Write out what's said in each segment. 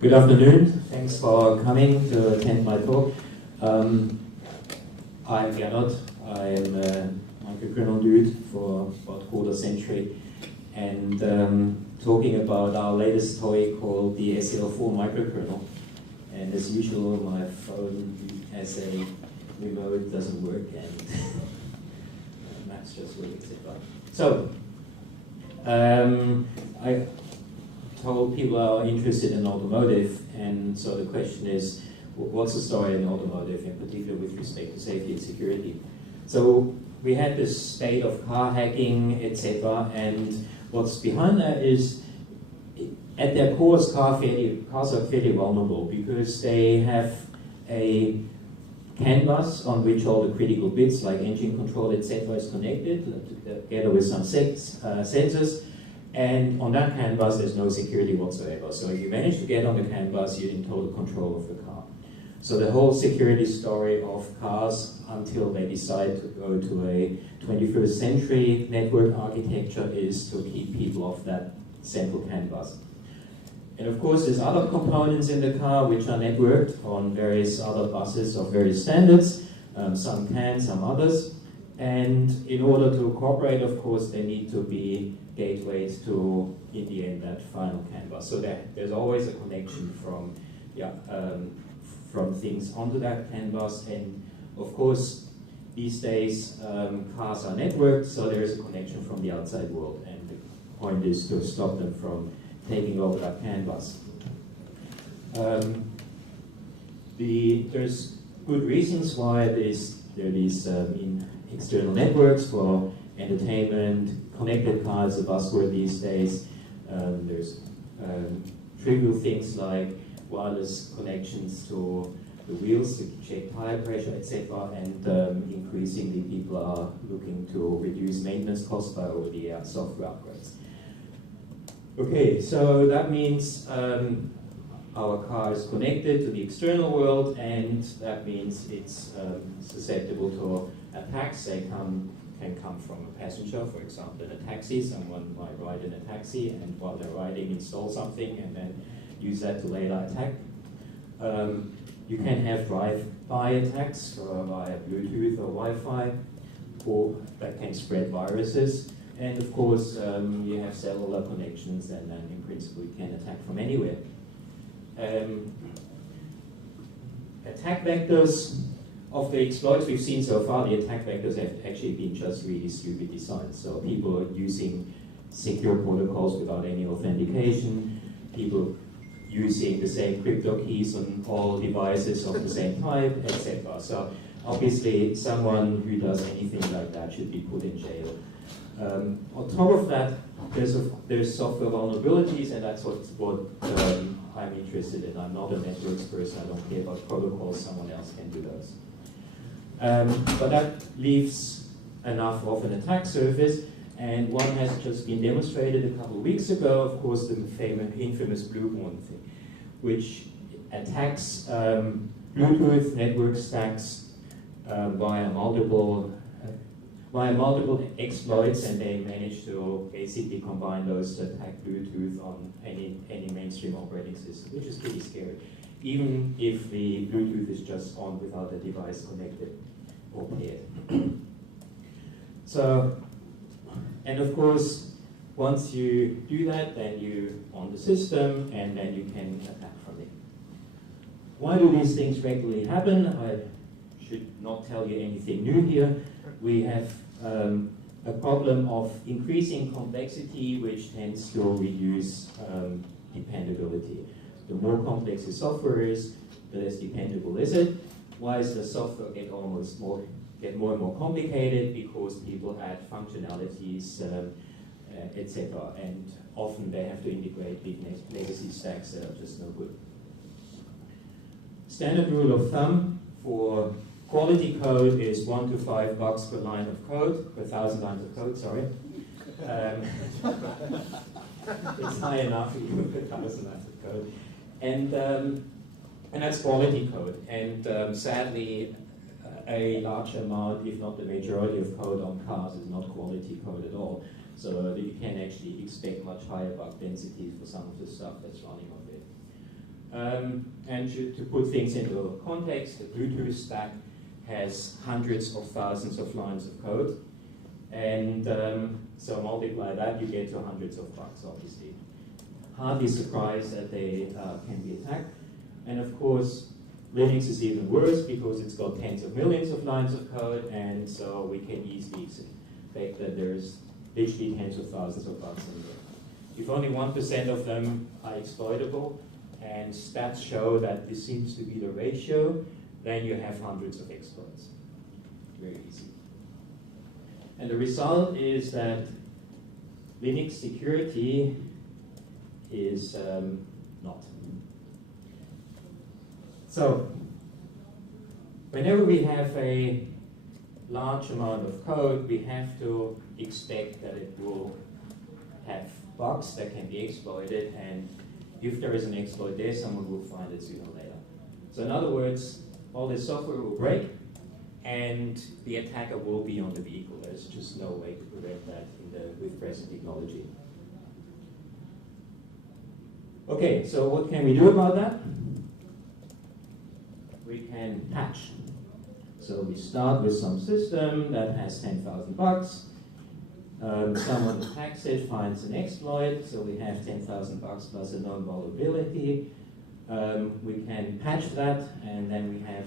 Good afternoon. Thanks for coming to attend my talk. I'm Gernot. I'm a Micro Kernel dude for about a quarter century, and talking about our latest toy called the seL4 Micro Kernel. And as usual, my phone as a remote doesn't work, and that's just really it. So, I told people are interested in automotive, and so the question is, what's the story in automotive, in particular with respect to safety and security? So we had this state of car hacking, etc., and what's behind that is, at their core, cars are fairly vulnerable because they have a canvas on which all the critical bits like engine control, etc., is connected together with some sensors. And on that canvas, there's no security whatsoever. So if you manage to get on the canvas, you're in total control of the car. So the whole security story of cars, until they decide to go to a 21st century network architecture, is to keep people off that central canvas. And of course, there's other components in the car which are networked on various other buses of various standards. Some can, some others. And in order to cooperate, of course, they need to be gateways to, in the end, that final canvas. So there's always a connection from things onto that canvas. And of course, these days, cars are networked, so there is a connection from the outside world. And the point is to stop them from taking over that canvas. There's good reasons why there are these external networks for entertainment. Connected cars are a buzzword these days. There's trivial things like wireless connections to the wheels to check tire pressure, etc. And increasingly people are looking to reduce maintenance costs by over-the-air software upgrades. Okay, so that means our car is connected to the external world, and that means it's susceptible to attacks. They can come from a passenger, for example, in a taxi. Someone might ride in a taxi and while they're riding install something and then use that to later attack. You can have drive-by attacks via Bluetooth or Wi-Fi, or that can spread viruses. And of course, you have cellular connections, and then in principle you can attack from anywhere. Attack vectors of the exploits we've seen so far, the attack vectors have actually been just really stupid designs. So people are using secure protocols without any authentication, people using the same crypto keys on all devices of the same type, etc. So obviously someone who does anything like that should be put in jail. On top of that, there's software vulnerabilities, and that's what I'm interested in. I'm not a networks person, I don't care about protocols, someone else can do those. But that leaves enough of an attack surface, and one has just been demonstrated a couple of weeks ago, of course, the infamous Bluehorn thing, which attacks Bluetooth network stacks via multiple exploits, and they manage to basically combine those to attack Bluetooth on any mainstream operating system, which is pretty scary, even if the Bluetooth is just on without the device connected or paired. So, and of course, once you do that, then you're on the system, and then you can attack from it. Why do these things regularly happen? I should not tell you anything new here. We have a problem of increasing complexity, which tends to reduce dependability. The more complex the software is, the less dependable is it. Why does the software get more and more complicated? Because people add functionalities, etc. And often they have to integrate big legacy stacks that are just no good. Standard rule of thumb for quality code is $1 to $5 per line of code, per 1,000 lines of code, sorry. It's high enough even per 1,000 lines of code. And that's quality code. And sadly, a large amount, if not the majority of code on cars is not quality code at all. So you can actually expect much higher bug densities for some of the stuff that's running on there. And to put things into context, the Bluetooth stack has hundreds of thousands of lines of code. And so multiply that, you get to hundreds of bugs, obviously. Hardly surprised that they can be attacked. And of course, Linux is even worse because it's got tens of millions of lines of code, and so we can easily expect that there's literally tens of thousands of bugs in there. If only 1% of them are exploitable, and stats show that this seems to be the ratio, then you have hundreds of exploits. Very easy. And the result is that Linux security is not. So, whenever we have a large amount of code, we have to expect that it will have bugs that can be exploited, and if there is an exploit there, someone will find it sooner or later. So in other words, all this software will break, and the attacker will be on the vehicle. There's just no way to prevent that with present technology. Okay, so what can we do about that? We can patch. So we start with some system that has 10,000 bugs. Someone attacks it, finds an exploit, so we have 10,000 bugs plus a known vulnerability. We can patch that, and then we have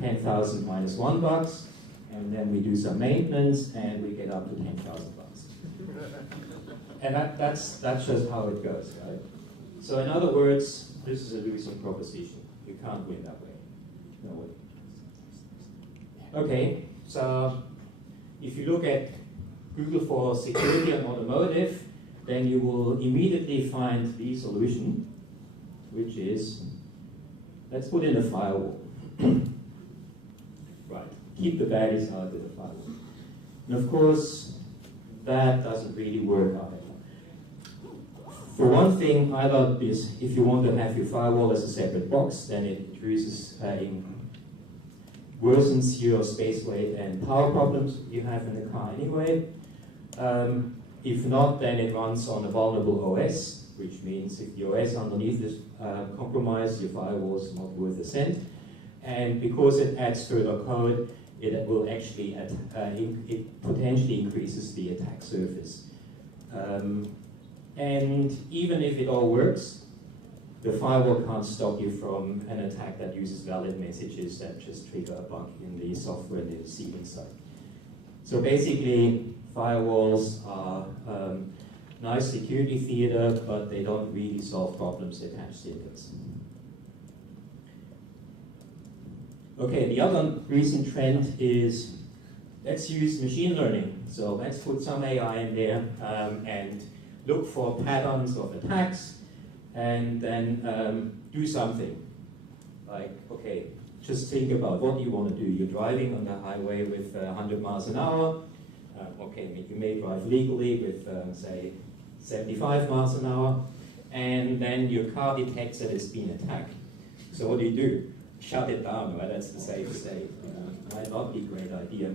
10,000 minus 1 bugs, and then we do some maintenance, and we get up to 10,000 bugs. And that's just how it goes, right? So in other words, this is a losing proposition. You can't win that way. No way. Okay, so if you look at Google for security and automotive, then you will immediately find the solution, which is, let's put in a firewall. Right, keep the baddies out of the firewall. And of course, that doesn't really work either. For one thing, either is if you want to have your firewall as a separate box, then it introduces worsens your space weight and power problems you have in the car anyway. If not, then it runs on a vulnerable OS, which means if the OS underneath is compromised, your firewall is not worth a cent. And because it adds further code, it will actually, it potentially increases the attack surface. And even if it all works, the firewall can't stop you from an attack that uses valid messages that just trigger a bug in the software in the receiving side. So basically, firewalls are nice security theater, but they don't really solve problems attached to it. Okay, the other recent trend is let's use machine learning. So let's put some AI in there and look for patterns of attacks, and then do something. Like, okay, just think about what you want to do. You're driving on the highway with 100 miles an hour. Okay, you may drive legally with, say, 75 miles an hour, and then your car detects that it's been attacked. So what do? Shut it down, right? That's the safe state. Might not be a great idea.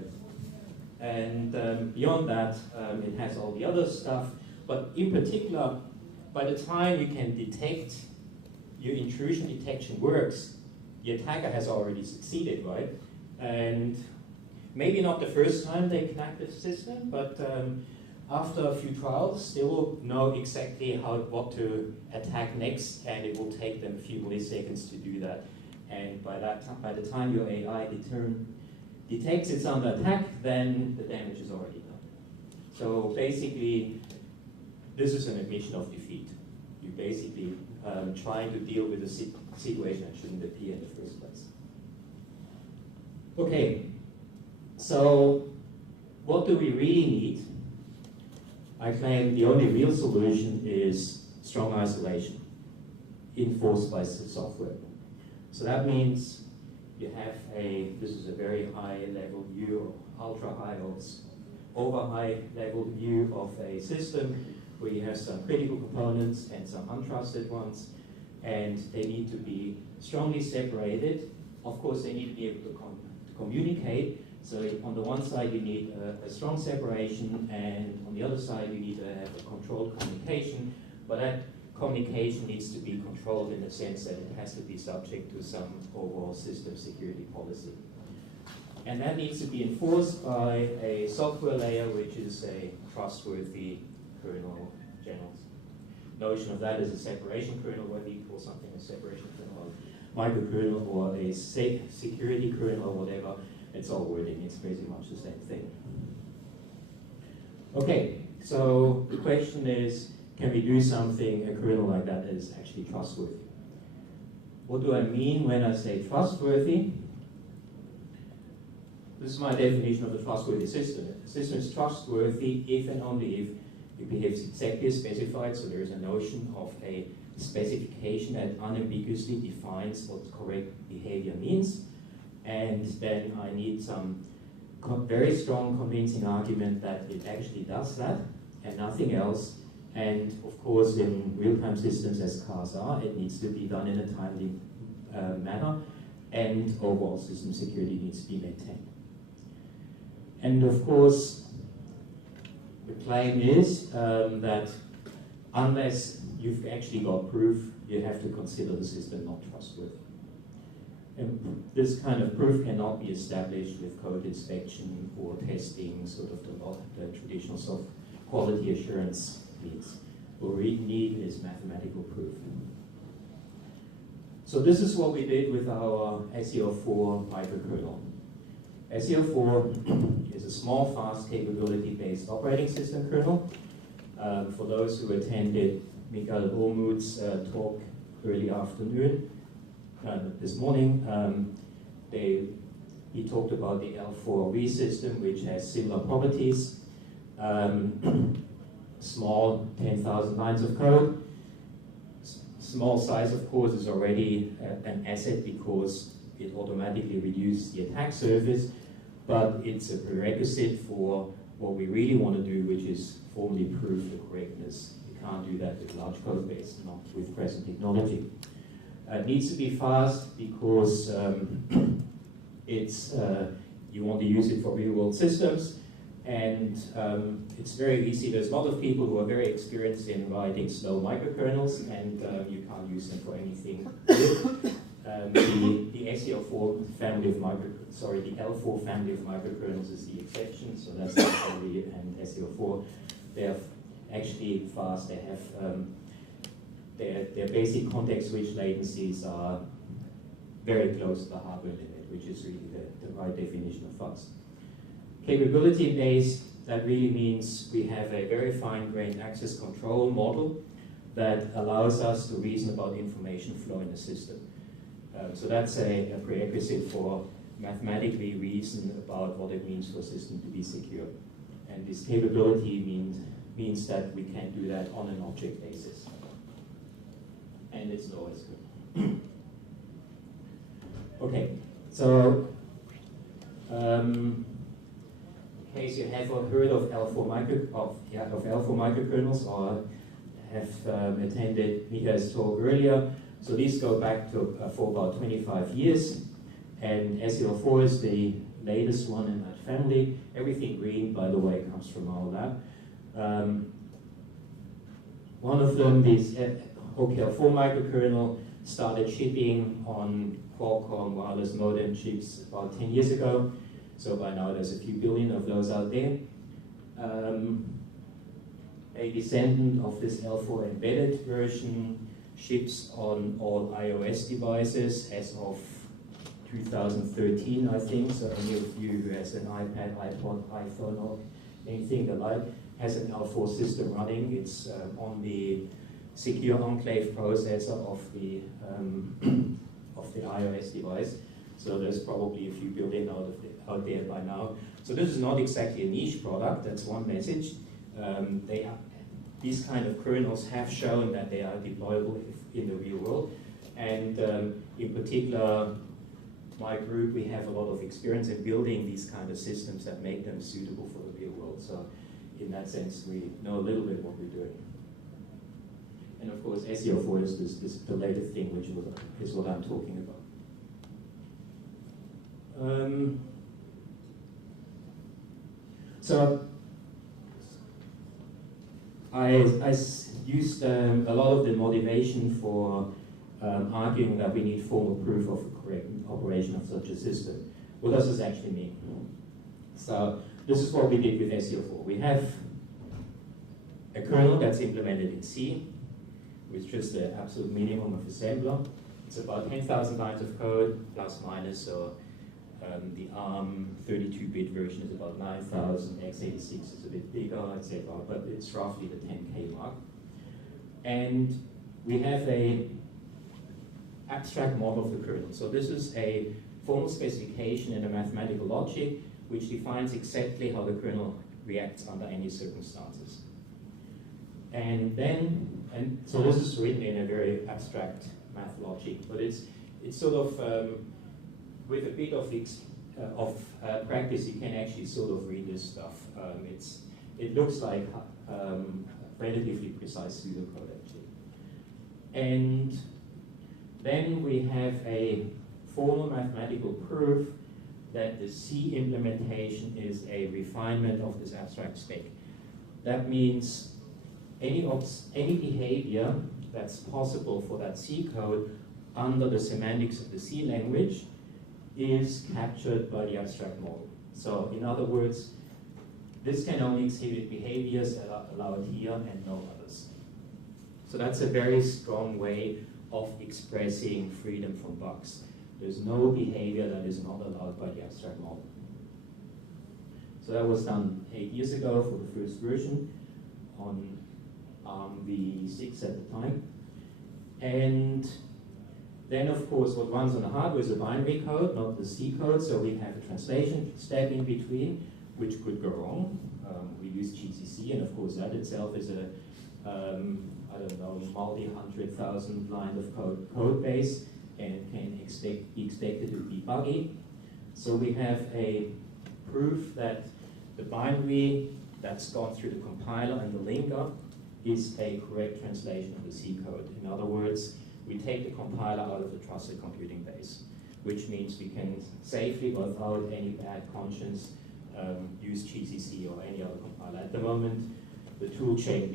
And beyond that, it has all the other stuff. But in particular, by the time you can detect your intrusion detection works, the attacker has already succeeded, right? And maybe not the first time they connect the system, but after a few trials, they will know exactly what to attack next, and it will take them a few milliseconds to do that. And by the time your AI detects it's under attack, then the damage is already done. So basically, this is an admission of defeat. You're basically trying to deal with a situation that shouldn't appear in the first place. Okay, so what do we really need? I claim the only real solution is strong isolation enforced by software. So that means you have this is a very high level view, ultra high or over high level view of a system where you have some critical components and some untrusted ones, and they need to be strongly separated. Of course, they need to be able to communicate. So on the one side, you need a strong separation, and on the other side, you need to have a controlled communication. But that communication needs to be controlled in the sense that it has to be subject to some overall system security policy. And that needs to be enforced by a software layer, which is a trustworthy kernel general. Notion of that is a separation kernel, whether you call something a separation kernel, or micro kernel, or a security kernel, or whatever. It's all wording. It's pretty much the same thing. Okay, so the question is, can we do something, a kernel like that is actually trustworthy? What do I mean when I say trustworthy? This is my definition of a trustworthy system. A system is trustworthy if and only if it behaves exactly as specified, so there is a notion of a specification that unambiguously defines what correct behavior means, and then I need some very strong convincing argument that it actually does that and nothing else. And of course, in real-time systems as cars are, it needs to be done in a timely manner, and overall system security needs to be maintained. And of course, the claim is that unless you've actually got proof, you have to consider the system not trustworthy. And this kind of proof cannot be established with code inspection or testing, sort of the traditional soft quality assurance needs. What we need is mathematical proof. So this is what we did with our seL4 microkernel. seL4 is a small, fast, capability-based operating system kernel. For those who attended Michael Olmuth's talk early afternoon, this morning, he talked about the L4V system, which has similar properties. Small, 10,000 lines of code. Small size, of course, is already an asset because it automatically reduces the attack surface, but it's a prerequisite for what we really want to do, which is formally prove the correctness. You can't do that with large code base, not with present technology. It needs to be fast because you want to use it for real-world systems, and it's very easy. There's a lot of people who are very experienced in writing slow microkernels, and you can't use them for anything good. The seL4 family of the L4 family of microkernels is the exception. So that's L4 and seL4. They're actually fast. They have their basic context switch latencies are very close to the hardware limit, which is really the right definition of fast. Capability based, that really means we have a very fine-grained access control model that allows us to reason about information flow in the system. So that's a prerequisite for mathematically reason about what it means for a system to be secure. And this capability means that we can do that on an object basis. And it's always good. Okay, so in case you have heard of L4 microkernels or have attended Michael's talk earlier, so these go back to for about 25 years, and seL4 is the latest one in that family. Everything green, by the way, comes from our lab. One of them, this OKL4 microkernel, started shipping on Qualcomm wireless modem chips about 10 years ago. So by now there's a few billion of those out there. A descendant of this L4 embedded version ships on all iOS devices as of 2013, I think. So any of you who has an iPad, iPod, iPhone, or anything alike has an L4 system running. It's on the secure enclave processor of the iOS device. So there's probably a few billion out there by now. So this is not exactly a niche product. That's one message. These kind of kernels have shown that they are deployable in the real world. And in particular, my group, we have a lot of experience in building these kind of systems that make them suitable for the real world. So in that sense, we know a little bit what we're doing. And of course, seL4 is the latest thing, which is what I'm talking about. So I used a lot of the motivation for arguing that we need formal proof of the correct operation of such a system. What does this actually mean? So this is what we did with seL4. We have a kernel that's implemented in C with just the absolute minimum of assembler. It's about 10,000 lines of code, plus minus, so the ARM 32-bit version is about 9,000, x86 is a bit bigger, etc., but it's roughly the 10K mark. And we have a abstract model of the kernel. So this is a formal specification in a mathematical logic which defines exactly how the kernel reacts under any circumstances. And so this is written in a very abstract math logic, but it's sort of with a bit of practice, you can actually sort of read this stuff. It looks like relatively precise pseudocode actually. And then we have a formal mathematical proof that the C implementation is a refinement of this abstract spec. That means any behavior that's possible for that C code under the semantics of the C language is captured by the abstract model. So in other words, this can only exhibit behaviors that are allowed here and no others. So that's a very strong way of expressing freedom from bugs. There's no behavior that is not allowed by the abstract model. So that was done 8 years ago for the first version on v6 at the time. And then, of course, what runs on the hardware is a binary code, not the C code, so we have a translation step in between, which could go wrong. We use GCC, and of course that itself is a, I don't know, multi-100,000 line of code base, and it can be expected to be buggy. So we have a proof that the binary that's gone through the compiler and the linker is a correct translation of the C code. In other words, we take the compiler out of the trusted computing base, which means we can safely, without any bad conscience, use GCC or any other compiler. At the moment, the toolchain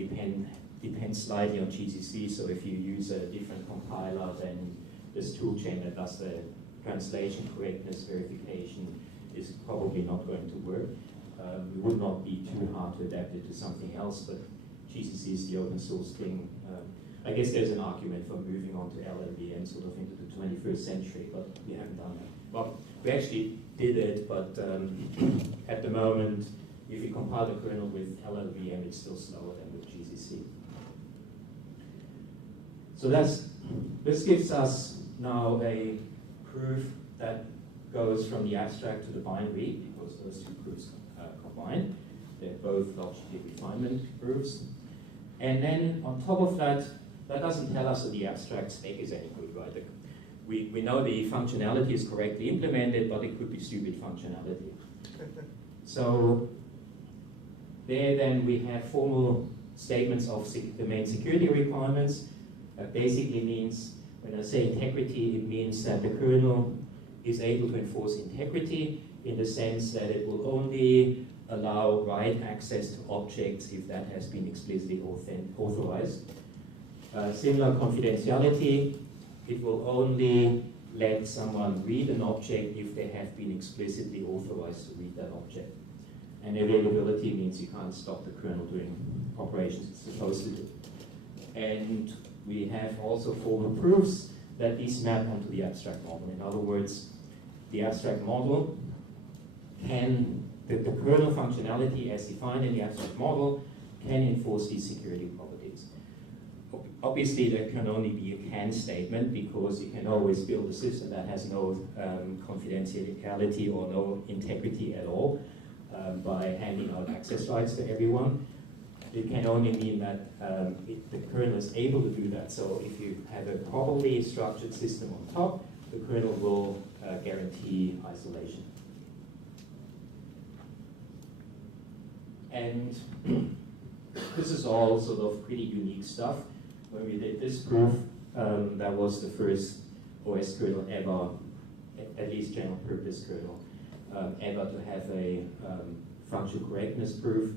depends slightly on GCC, so if you use a different compiler, then this toolchain that does the translation correctness verification is probably not going to work. It would not be too hard to adapt it to something else, but GCC is the open source thing. I guess there's an argument for moving on to LLVM sort of into the 21st century, but we haven't done that. Well, we actually did it, but at the moment, if you compile the kernel with LLVM, it's still slower than with GCC. So this gives us now a proof that goes from the abstract to the binary, because those two proofs combine. They're both logically refinement proofs. And then on top of that, that doesn't tell us that the abstract spec is any good, right? We know the functionality is correctly implemented, but it could be stupid functionality. So there then we have formal statements of the main security requirements. That basically means, when I say integrity, it means that the kernel is able to enforce integrity in the sense that it will only allow write access to objects if that has been explicitly authorized. Similar confidentiality, it will only let someone read an object if they have been explicitly authorized to read that object. And availability means you can't stop the kernel doing operations it's supposed to do. And we have also formal proofs that these map onto the abstract model. In other words, the abstract model can, the kernel functionality as defined in the abstract model can enforce these security properties. Obviously, there can only be a can statement because you can always build a system that has no confidentiality or no integrity at all by handing out access rights to everyone. It can only mean that the kernel is able to do that. So if you have a properly structured system on top, the kernel will guarantee isolation. And this is all sort of pretty unique stuff. When we did this proof, that was the first OS kernel ever, at least general purpose kernel, ever to have a functional correctness proof.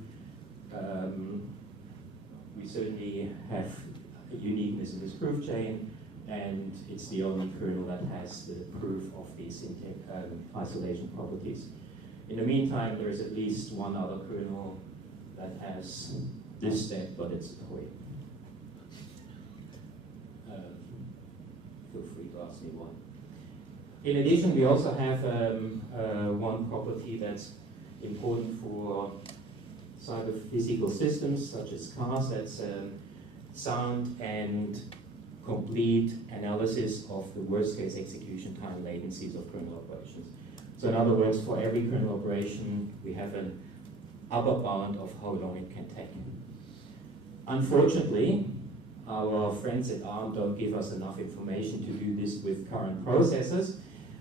we certainly have a uniqueness in this proof chain, and it's the only kernel that has the proof of these isolation properties. In the meantime, there is at least one other kernel that has this step, but it's a toy. Feel free to ask me one. In addition, we also have one property that's important for cyber-physical systems, such as cars. That's sound and complete analysis of the worst-case execution time latencies of kernel operations. So in other words, for every kernel operation, we have an upper bound of how long it can take. Unfortunately, our friends at ARM don't give us enough information to do this with current processors.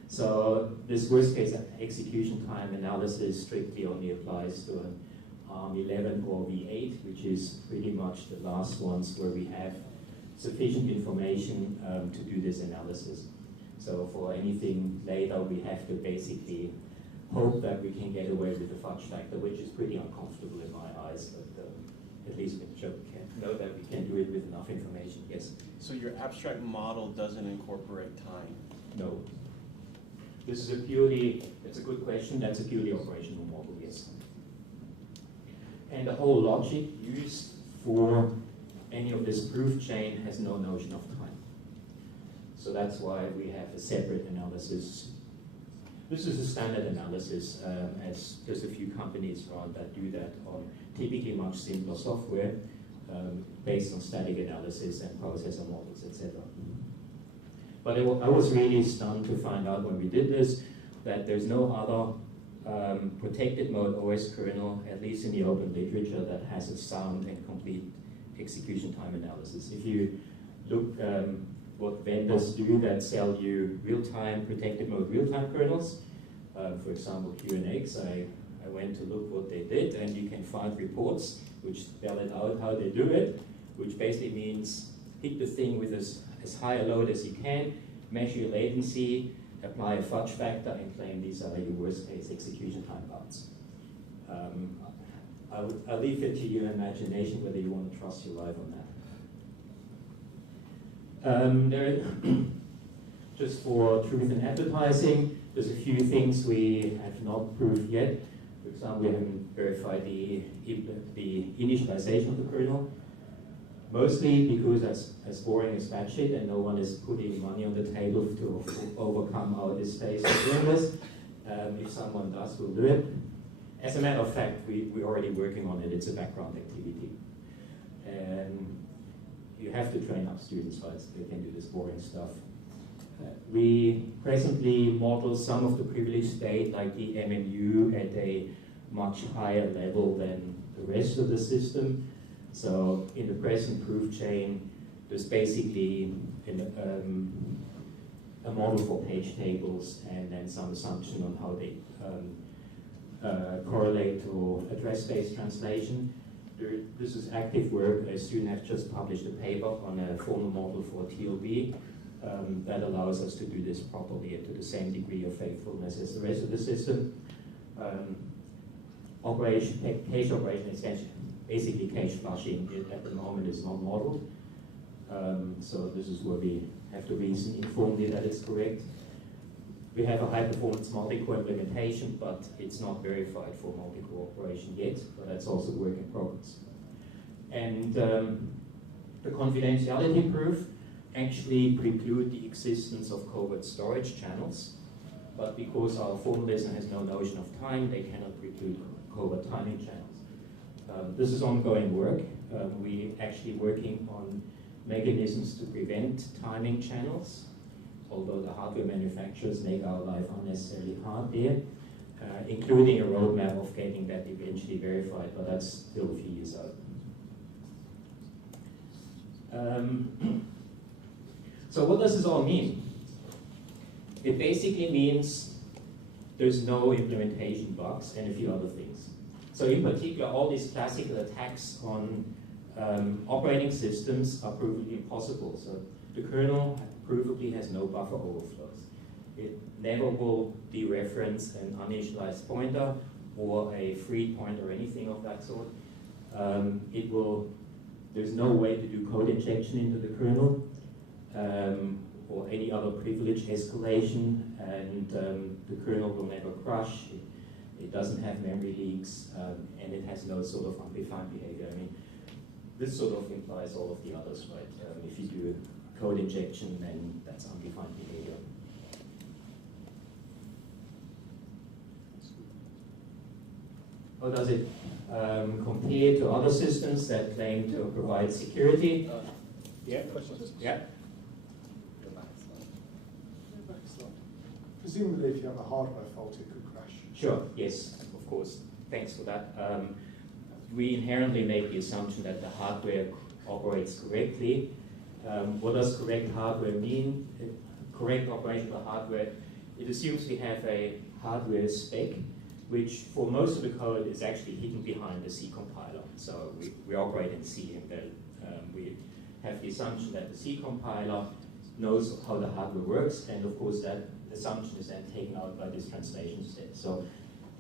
So this worst-case execution time analysis strictly only applies to an ARM11 or V8, which is pretty much the last ones where we have sufficient information to do this analysis. So for anything later, we have to basically hope that we can get away with the fudge factor, which is pretty uncomfortable in my eyes, but at least we can know that we can do it with enough information, yes. So your abstract model doesn't incorporate time? No. This is a purely, it's a good question, that's a purely operational model, yes. And the whole logic used for any of this proof chain has no notion of time. So that's why we have a separate analysis. This is a standard analysis, as there's a few companies around that do that on typically much simpler software based on static analysis and processor models, etc. But I was really stunned to find out when we did this that there's no other protected mode OS kernel, at least in the open literature, that has a sound and complete execution time analysis. If you look what vendors do that sell you real-time, protected mode real-time kernels, for example QNX, I went to look what they did, and you can find reports which spell it out how they do it, which basically means hit the thing with as high a load as you can, measure your latency, apply a fudge factor, and claim these are your worst-case execution time bounds. I'll leave it to your imagination whether you want to trust your life on that. Just for truth in advertising, there's a few things we have not proved yet. For example, we haven't verified the initialization of the kernel, mostly because that's as boring as that shit, and no one is putting money on the table to overcome our distaste for doing this. If someone does, we'll do it. As a matter of fact, we're already working on it. It's a background activity. And you have to train up students so they can do this boring stuff. We presently model some of the privileged state, like the MMU, at a much higher level than the rest of the system. So in the present proof chain, there's basically a model for page tables and then some assumption on how they correlate to address-based translation. This is active work. A student has just published a paper on a formal model for TLB that allows us to do this properly and to the same degree of faithfulness as the rest of the system. Cache operation extension, basically cache flushing at the moment is not modeled. So this is where we have to reason informally that it's correct. We have a high-performance multi-core implementation, but it's not verified for multi-core operation yet, but that's also work in progress. And the confidentiality proof actually preclude the existence of covert storage channels, but because our formalism has no notion of time, they cannot preclude covert timing channels. This is ongoing work. We're actually working on mechanisms to prevent timing channels, although the hardware manufacturers make our life unnecessarily hard there, including a roadmap of getting that eventually verified, but that's still a few years out. So what does this all mean? It basically means there's no implementation bugs and a few other things. So in particular, all these classical attacks on operating systems are provably impossible. So the kernel provably has no buffer overflows. It never will dereference an uninitialized pointer or a free pointer or anything of that sort. It will there's no way to do code injection into the kernel or any other privilege escalation, and the kernel will never crash. It doesn't have memory leaks, and it has no sort of undefined behavior. I mean, this sort of implies all of the others, right? If you do code injection, then that's undefined behavior. How does it compare to other systems that claim to provide security? Yeah, questions? Yeah. Presumably, if you have a hardware fault, it could crash. Sure, yes, of course. Thanks for that. We inherently make the assumption that the hardware operates correctly. What does correct hardware mean? Correct operation of the hardware, it assumes we have a hardware spec, which for most of the code is actually hidden behind the C compiler. So we operate in C, and we have the assumption that the C compiler knows how the hardware works, and of course that assumption is then taken out by this translation step. So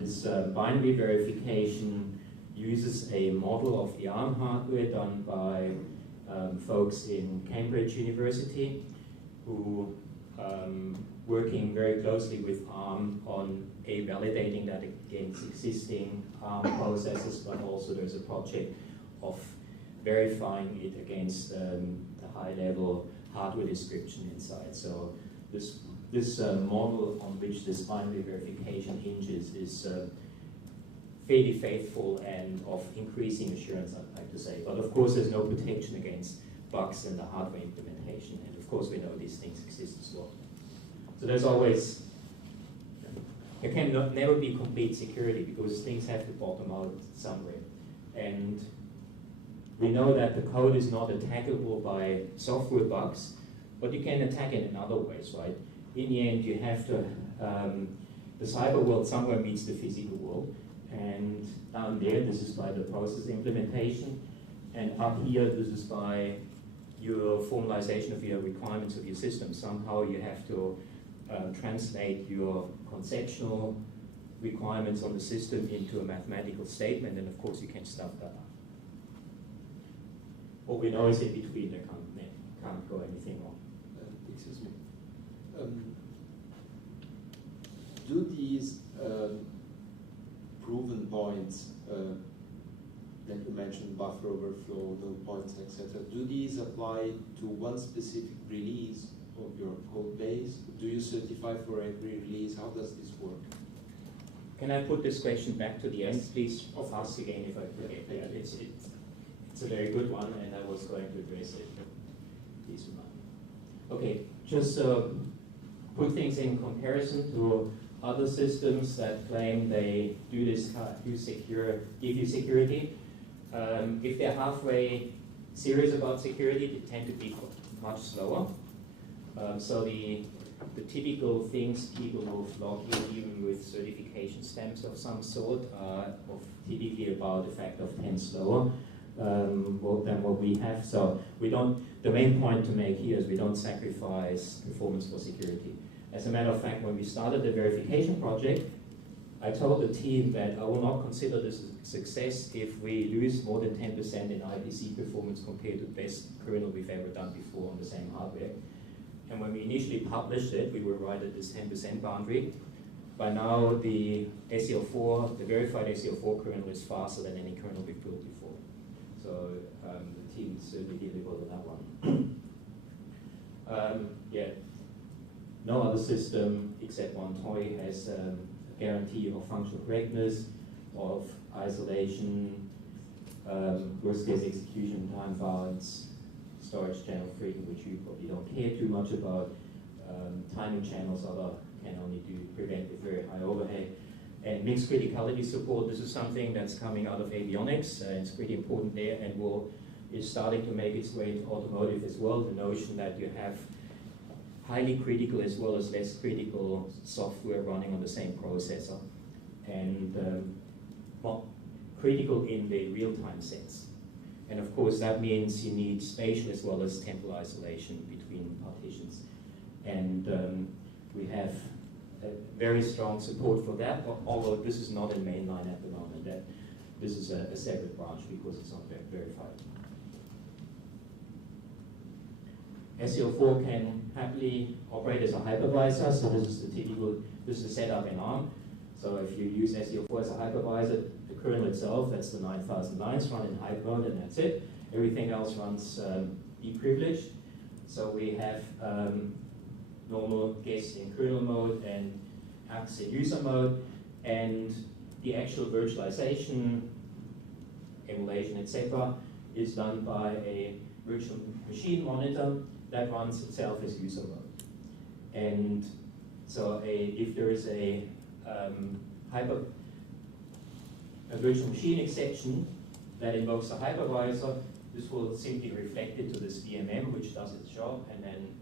this binary verification uses a model of the ARM hardware done by folks in Cambridge University who working very closely with ARM on validating that against existing ARM processors, but also there's a project of verifying it against the high-level hardware description inside. So this model on which this binary verification hinges is fairly faithful and of increasing assurance, I'd like to say. But of course, there's no protection against bugs in the hardware implementation. And of course, we know these things exist as well. So there's always, there can never be complete security because things have to bottom out somewhere. And we know that the code is not attackable by software bugs, but you can attack it in other ways, right? In the end, you have to, the cyber world somewhere meets the physical world. And down there, this is by the process implementation. And up here, this is by your formalization of your requirements of your system. Somehow you have to translate your conceptual requirements on the system into a mathematical statement, and of course you can stuff that up. What we know is in between, there can't go anything wrong. Excuse me. Do these proven points that you mentioned, buffer overflow, null points, etc., do these apply to one specific release of your code base? Do you certify for every release? How does this work? Can I put this question back to the end, please? Ask again if I forget. Yeah, it's a very good one, and I was going to address it. Please remind me. Okay, just put things in comparison to other systems that claim they do this, give you security. If they're halfway serious about security, they tend to be much slower. So the typical things people will flog in, even with certification stamps of some sort, are typically about a factor of 10 slower than what we have. So we don't. The main point to make here is we don't sacrifice performance for security. As a matter of fact, when we started the verification project, I told the team that I will not consider this a success if we lose more than 10% in IPC performance compared to the best kernel we've ever done before on the same hardware. And when we initially published it, we were right at this 10% boundary. By now, the seL4, the verified seL4 kernel is faster than any kernel we've built before. So the team certainly delivered on that one. Yeah. No other system except one toy has a guarantee of functional correctness, of isolation, worst case execution time bounds, storage channel freedom, which you probably don't care too much about, timing channels, other can only prevent with very high overhead, and mixed criticality support. This is something that's coming out of avionics, it's pretty important there, and is starting to make its way into automotive as well. The notion that you have highly critical as well as less critical software running on the same processor, and critical in the real-time sense. And of course that means you need spatial as well as temporal isolation between partitions. And we have very strong support for that, although this is not in mainline at the moment. This is a separate branch because it's not verified. seL4 can happily operate as a hypervisor. So this is the typical, this is the setup in ARM. So if you use seL4 as a hypervisor, the kernel itself, that's the 9,000 lines, run in hype mode, and that's it. Everything else runs deprivileged. So we have normal guests in kernel mode and apps in user mode, and the actual virtualization, emulation, etc., is done by a virtual machine monitor that runs itself as user mode. And so if there is a virtual machine exception that invokes a hypervisor, this will simply reflect it to this VMM, which does its job, and then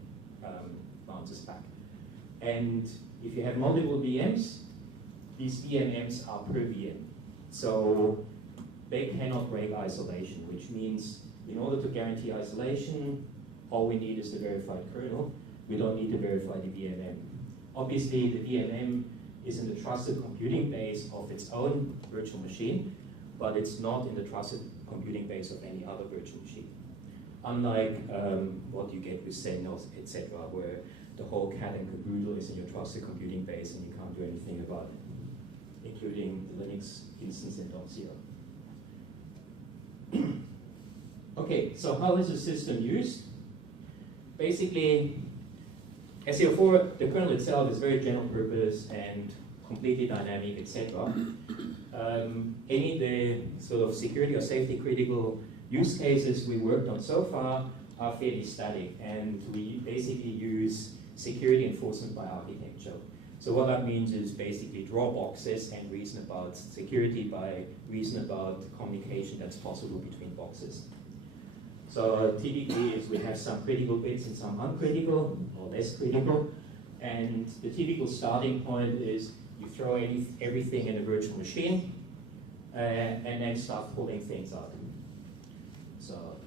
bounces back. And if you have multiple VMs, these VMMs are per VM. So they cannot break isolation, which means in order to guarantee isolation, all we need is the verified kernel. We don't need to verify the VMM. Obviously, the VMM is in the trusted computing base of its own virtual machine, but it's not in the trusted computing base of any other virtual machine. Unlike what you get with seNOS, etc., where the whole cat and caboodle is in your trusted computing base and you can't do anything about it, including the Linux instance in .0. Okay, so how is the system used? Basically, seL4, the kernel itself is very general purpose and completely dynamic, etc. Any of the sort of security or safety critical use cases we worked on so far are fairly static, and we basically use security enforcement by architecture. So what that means is basically draw boxes and reason about security by reason about communication that's possible between boxes. So typically is we have some critical bits and some uncritical or less critical, and the typical starting point is you throw everything in a virtual machine and then start pulling things out. So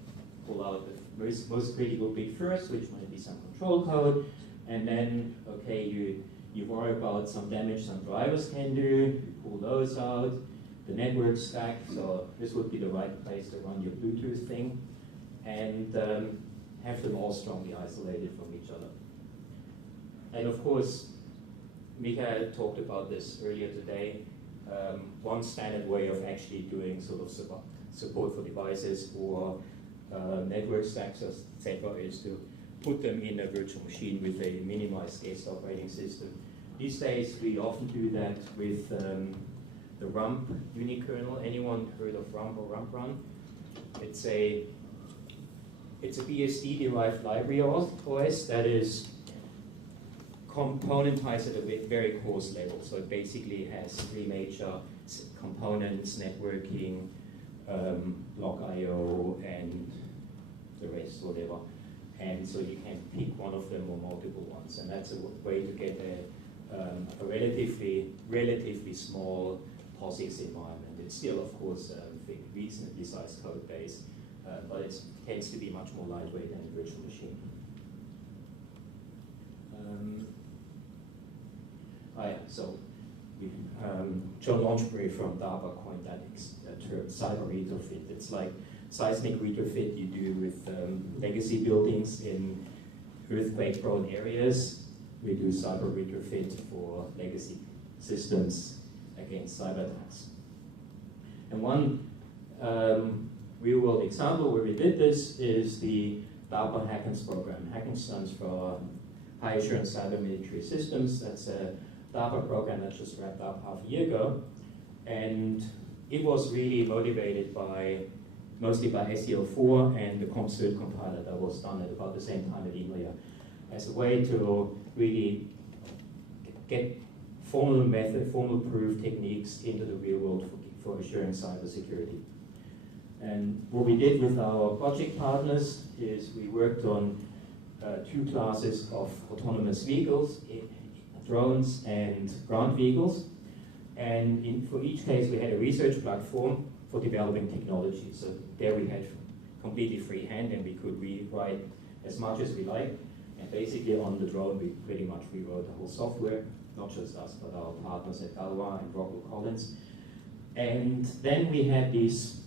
pull out the most critical bit first, which might be some control code, and then, okay, you worry about some damage some drivers can do, you pull those out, the network stack, so this would be the right place to run your Bluetooth thing, and have them all strongly isolated from each other. And of course, Mika talked about this earlier today. One standard way of actually doing sort of support for devices or network stacks, etc., is to put them in a virtual machine with a minimized guest operating system. These days, we often do that with the rump unikernel. Anyone heard of rump or RunRun? It's a BSD-derived library OS that is componentized at a very coarse level. So it basically has three major components: networking, block I/O, and the rest, whatever. And so you can pick one of them or multiple ones, and that's a way to get a relatively small POSIX environment. It's still, of course, a reasonably sized code base, but it tends to be much more lightweight than a virtual machine. So John Launchbury from DARPA coined that term, cyber retrofit. It's like seismic retrofit you do with legacy buildings in earthquake-prone areas. We do cyber retrofit for legacy systems against cyber attacks. And one real-world example where we did this is the DARPA HACKANS program. HACKANS stands for High Assurance Cyber Military Systems. That's a DARPA program that just wrapped up half a year ago. And it was really motivated mostly by seL4 and the CompCert compiler that was done at about the same time at EMLIA, as a way to really get formal proof techniques into the real world for assuring cybersecurity. And what we did with our project partners is we worked on two classes of autonomous vehicles, drones and ground vehicles. And for each case, we had a research platform for developing technology. So there we had completely free hand, and we could rewrite as much as we liked. And basically on the drone, we pretty much rewrote the whole software, not just us, but our partners at Galois and Rockwell Collins. And then we had these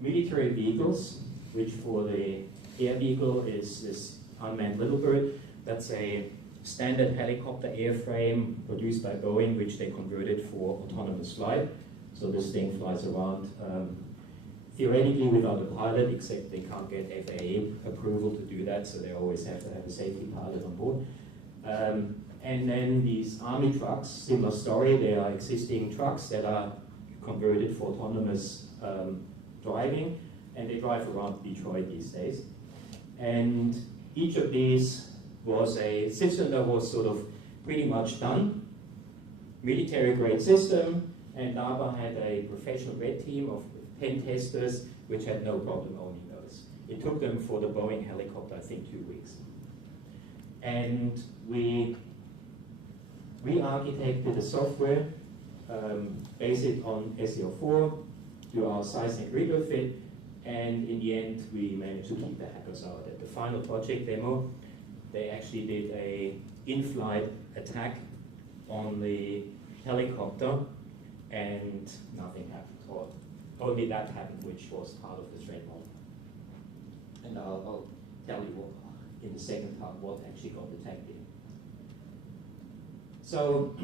military vehicles, which for the air vehicle is this unmanned little bird. That's a standard helicopter airframe produced by Boeing, which they converted for autonomous flight. So this thing flies around theoretically without a pilot, except they can't get FAA approval to do that, so they always have to have a safety pilot on board. And then these army trucks, similar story, they are existing trucks that are converted for autonomous driving, and they drive around Detroit these days. And each of these was a system that was sort of pretty much done, military-grade system, and DARPA had a professional red team of pen testers, which had no problem owning those. It took them for the Boeing helicopter, I think, 2 weeks. And we re-architected the software, based it on seL4, do our size and retrofit, and in the end, we managed to keep the hackers out. At the final project demo, they actually did a in-flight attack on the helicopter, and nothing happened, or only that happened, which was part of the threat model. And I'll tell you what, in the second part what actually got attacked in. So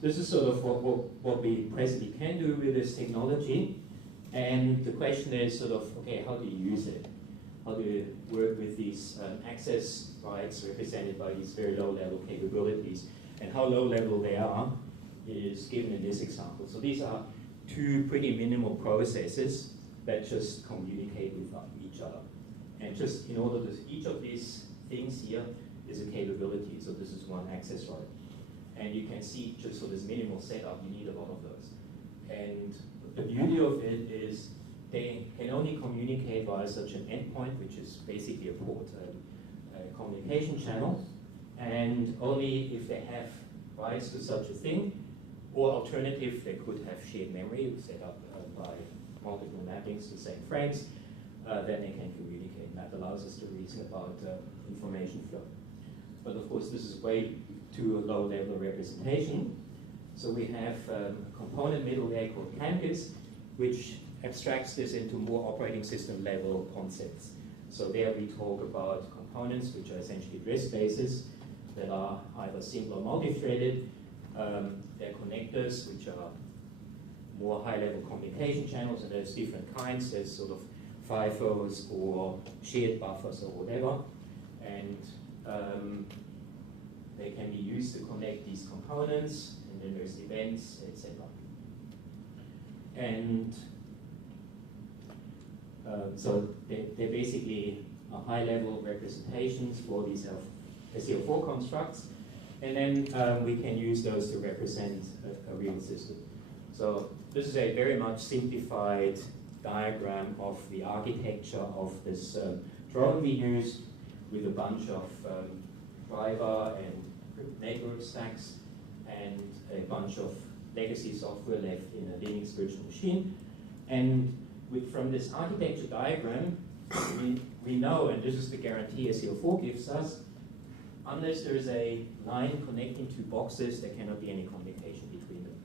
this is sort of what we presently can do with this technology. And the question is sort of, okay, how do you use it? How do you work with these access rights represented by these very low-level capabilities? And how low-level they are is given in this example. So these are two pretty minimal processes that just communicate with each other. And just in order to, each of these things here is a capability. So this is one access right. And you can see just for this minimal setup, you need a lot of those. And the beauty of it is they can only communicate via such an endpoint, which is basically a port, a communication channel, and only if they have rights to such a thing, or alternative, they could have shared memory set up by multiple mappings to the same frames, then they can communicate. And that allows us to reason about information flow. But of course, this is way too low level representation. So we have a component middleware called Campus, which abstracts this into more operating system level concepts. So there we talk about components, which are essentially address spaces that are either simple or multi-threaded. They're connectors, which are more high-level communication channels, and there's different kinds. There's sort of FIFOs or shared buffers or whatever. And they can be used to connect these components, and then there's events, etc. And so they're basically high-level representations for these seL4 constructs, and then we can use those to represent a real system. So this is a very much simplified diagram of the architecture of this drone we use, with a bunch of driver and network stacks and a bunch of legacy software left in a Linux virtual machine. And from this architecture diagram, we know, and this is the guarantee seL4 gives us, unless there is a line connecting two boxes, there cannot be any communication between them.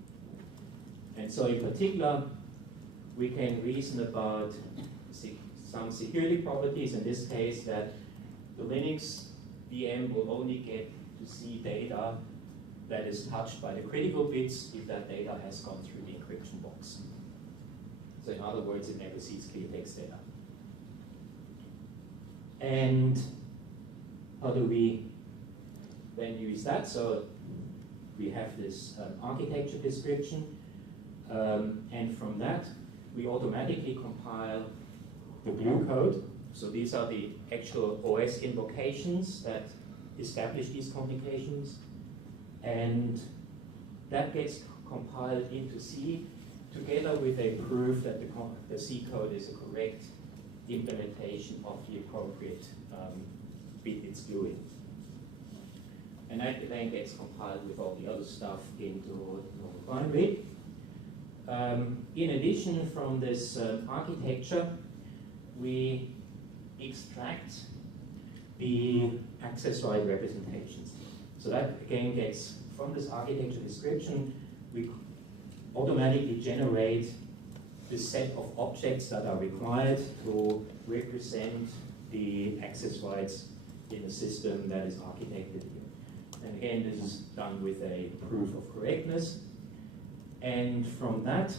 And so in particular, we can reason about some security properties, in this case that the Linux VM will only get to see data that is touched by the critical bits if that data has gone through the encryption box. So in other words, it never sees clear text data. And how do we then use that? So we have this architecture description, and from that we automatically compile the glue code. So these are the actual OS invocations that establish these communications, and that gets compiled into C together with a proof that the C code is a correct implementation of the appropriate bit it's gluing. And that then gets compiled with all the other stuff into binary. In addition, from this architecture, we extract the access right representations. So that again gets, from this architecture description, we automatically generate the set of objects that are required to represent the access rights in a system that is architected here. And again, this is done with a proof of correctness. And from that,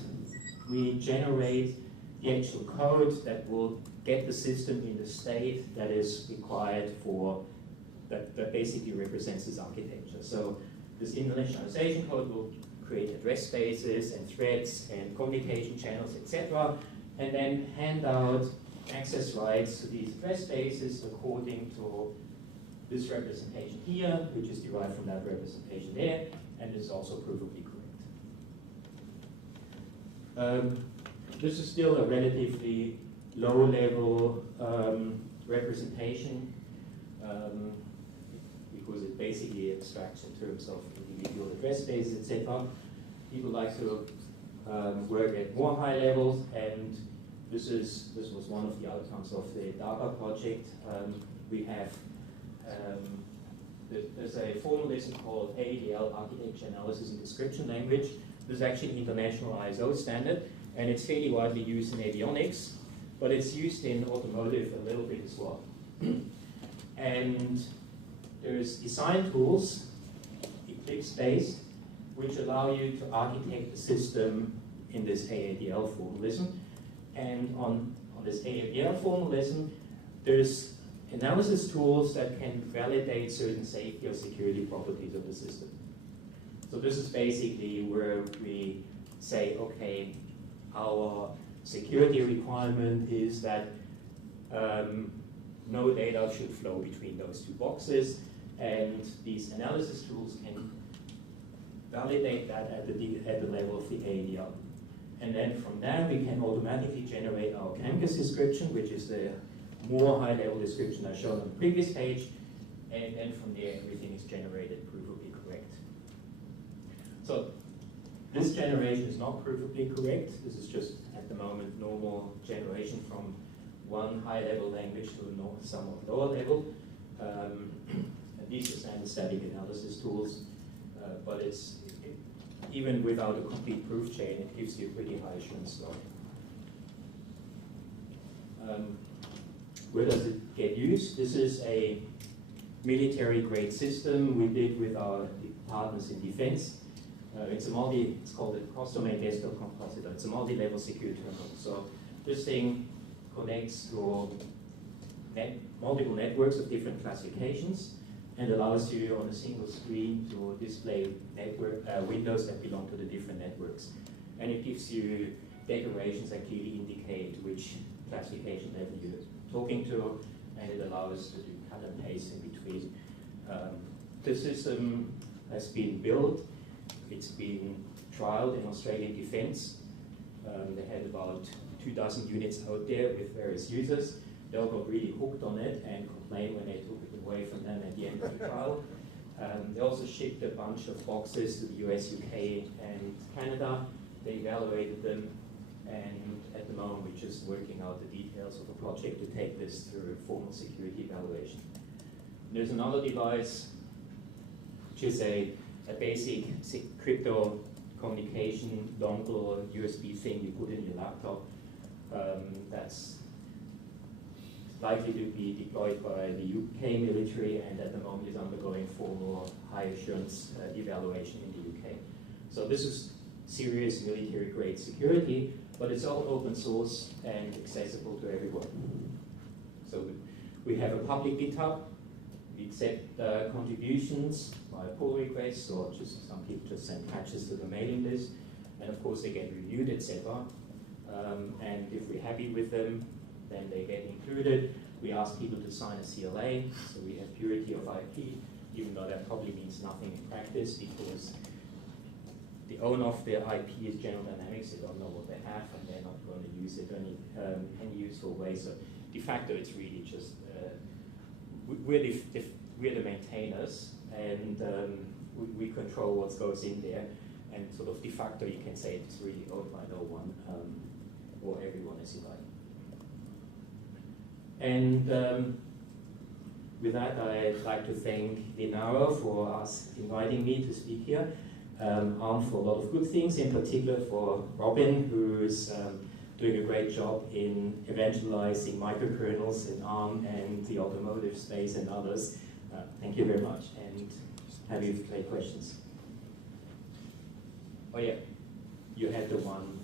we generate the actual code that will get the system in the state that is required for, that basically represents this architecture. So this internationalization code will create address spaces and threads and communication channels, etc., and then hand out access rights to these address spaces according to this representation here, which is derived from that representation there, and is also provably correct. This is still a relatively low-level representation because it basically abstracts in terms of individual address spaces, etc. People like to work at more high levels, and this was one of the outcomes of the DARPA project. We have there's a formalism called ADL, Architecture Analysis and Description Language. This is actually an international ISO standard, and it's fairly widely used in avionics, but it's used in automotive a little bit as well. And there's design tools, Eclipse-based, which allow you to architect the system in this AADL formalism. And on this AADL formalism, there's analysis tools that can validate certain safety or security properties of the system. So this is basically where we say, okay, our security requirement is that no data should flow between those two boxes, and these analysis tools can validate that at the level of the ADL. And then from there, we can automatically generate our campus description, which is the more high-level description I showed on the previous page, and then from there, everything is generated provably correct. So this generation is not provably correct. This is just, at the moment, normal generation from one high-level language to a somewhat lower level. And these are standard static analysis tools, but even without a complete proof chain, it gives you a pretty high assurance score. Where does it get used? This is a military-grade system we did with our partners in defense. It's called a cross-domain desktop compositor. It's a multi-level secure terminal. So this thing connects to multiple networks of different classifications and allows you on a single screen to display windows that belong to the different networks. And it gives you decorations that clearly indicate which classification level you're talking to, and it allows to do cut and paste in between. The system has been built. It's been trialed in Australian defense. They had about 24 units out there with various users. They all got really hooked on it and complained when they took it away from them at the end of the trial. They also shipped a bunch of boxes to the US, UK, and Canada. They evaluated them, and at the moment we're just working out the details of the project to take this through formal security evaluation. There's another device, which is a basic crypto communication dongle USB thing you put in your laptop. That's likely to be deployed by the UK military, and at the moment is undergoing formal high assurance evaluation in the UK. So this is serious military grade security, but it's all open source and accessible to everyone. So we have a public GitHub. We accept contributions by pull requests, or just some people just send patches to the mailing list, and of course they get reviewed, etc. And if we're happy with them, then they get included. We ask people to sign a CLA, so we have purity of IP, even though that probably means nothing in practice, because the owner of the IP is General Dynamics. They don't know what they have, and they're not going to use it in any useful way. So de facto, it's really just we're the maintainers, and we control what goes in there. And sort of de facto, you can say it's really owned by no one or everyone, as you like. And with that, I'd like to thank Linaro for us inviting me to speak here. For a lot of good things, in particular for Robin, who's doing a great job in evangelizing microkernels in ARM and the automotive space and others. Thank you very much, and have you any questions? Oh yeah, you had the one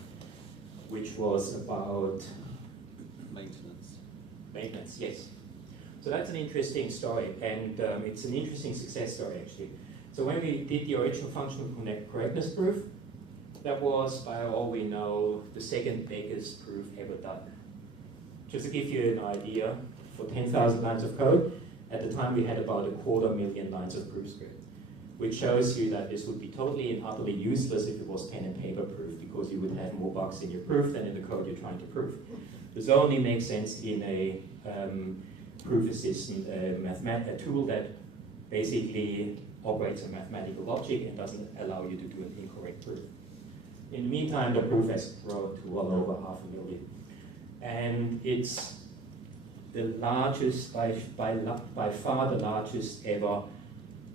which was about Maintenance. maintenance, yes. So that's an interesting story, and it's an interesting success story actually. So when we did the original functional correctness proof, that was, by all we know, the second biggest proof ever done. Just to give you an idea, for 10,000 lines of code, at the time we had about 250,000 lines of proof script, which shows you that this would be totally and utterly useless if it was pen and paper proof, because you would have more bugs in your proof than in the code you're trying to prove. This only makes sense in a proof assistant, a tool that basically operates on mathematical logic and doesn't allow you to do an incorrect proof. In the meantime, the proof has grown to well over 500,000. And it's the largest, by far the largest ever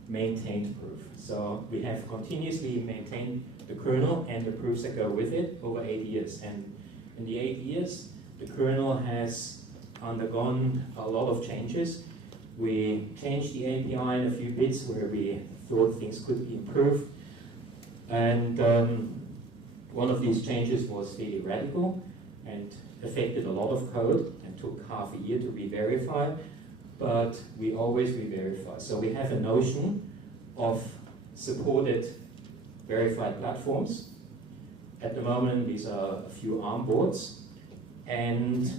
maintained proof. So we have continuously maintained the kernel and the proofs that go with it over 8 years. And in the 8 years, the kernel has undergone a lot of changes. We changed the API in a few bits where we thought things could be improved. And one of these changes was really radical and affected a lot of code and took half a year to re-verify, but we always re-verify. So we have a notion of supported verified platforms. At the moment, these are a few ARM boards, and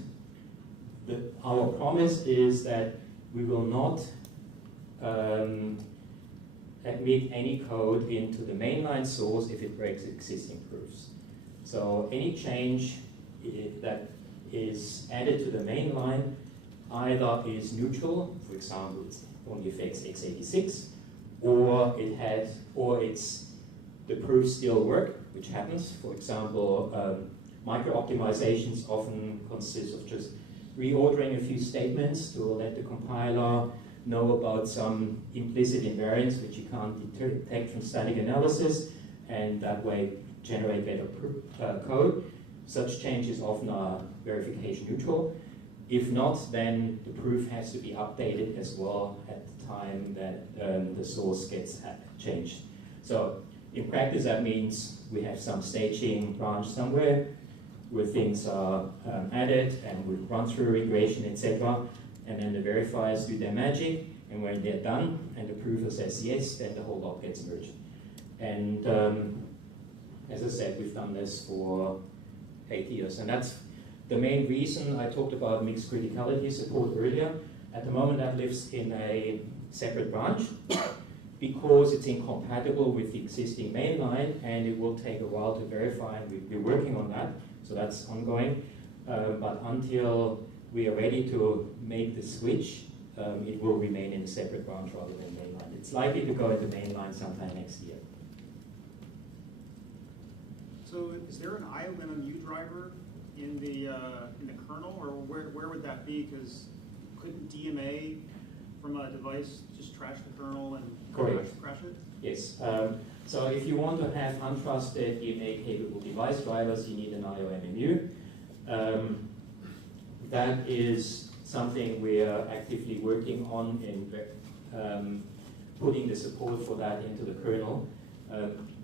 our promise is that we will not admit any code into the mainline source if it breaks existing proofs. So any change that is added to the mainline either is neutral, for example, it only affects x86, or the proofs still work, which happens. For example, micro optimizations often consist of just reordering a few statements to let the compiler know about some implicit invariance which you can't detect from static analysis, and that way generate better code. Such changes often are verification neutral. If not, then the proof has to be updated as well at the time that the source gets changed. So in practice, that means we have some staging branch somewhere where things are added, and we run through regression, etc. And then the verifiers do their magic, and when they're done and the proofer says yes, then the whole lot gets merged. And as I said, we've done this for 8 years, and that's the main reason I talked about mixed criticality support earlier. At the moment, that lives in a separate branch because it's incompatible with the existing mainline, and it will take a while to verify, and we're working on that, so that's ongoing. But until we are ready to make the switch, it will remain in a separate branch rather than mainline. It's likely to go into mainline sometime next year. So is there an IOMU driver in the kernel, or where would that be? Because couldn't DMA from a device just trash the kernel and crash it? Yes. So if you want to have untrusted DMA-capable device drivers, you need an IOMU. That is something we are actively working on in putting the support for that into the kernel.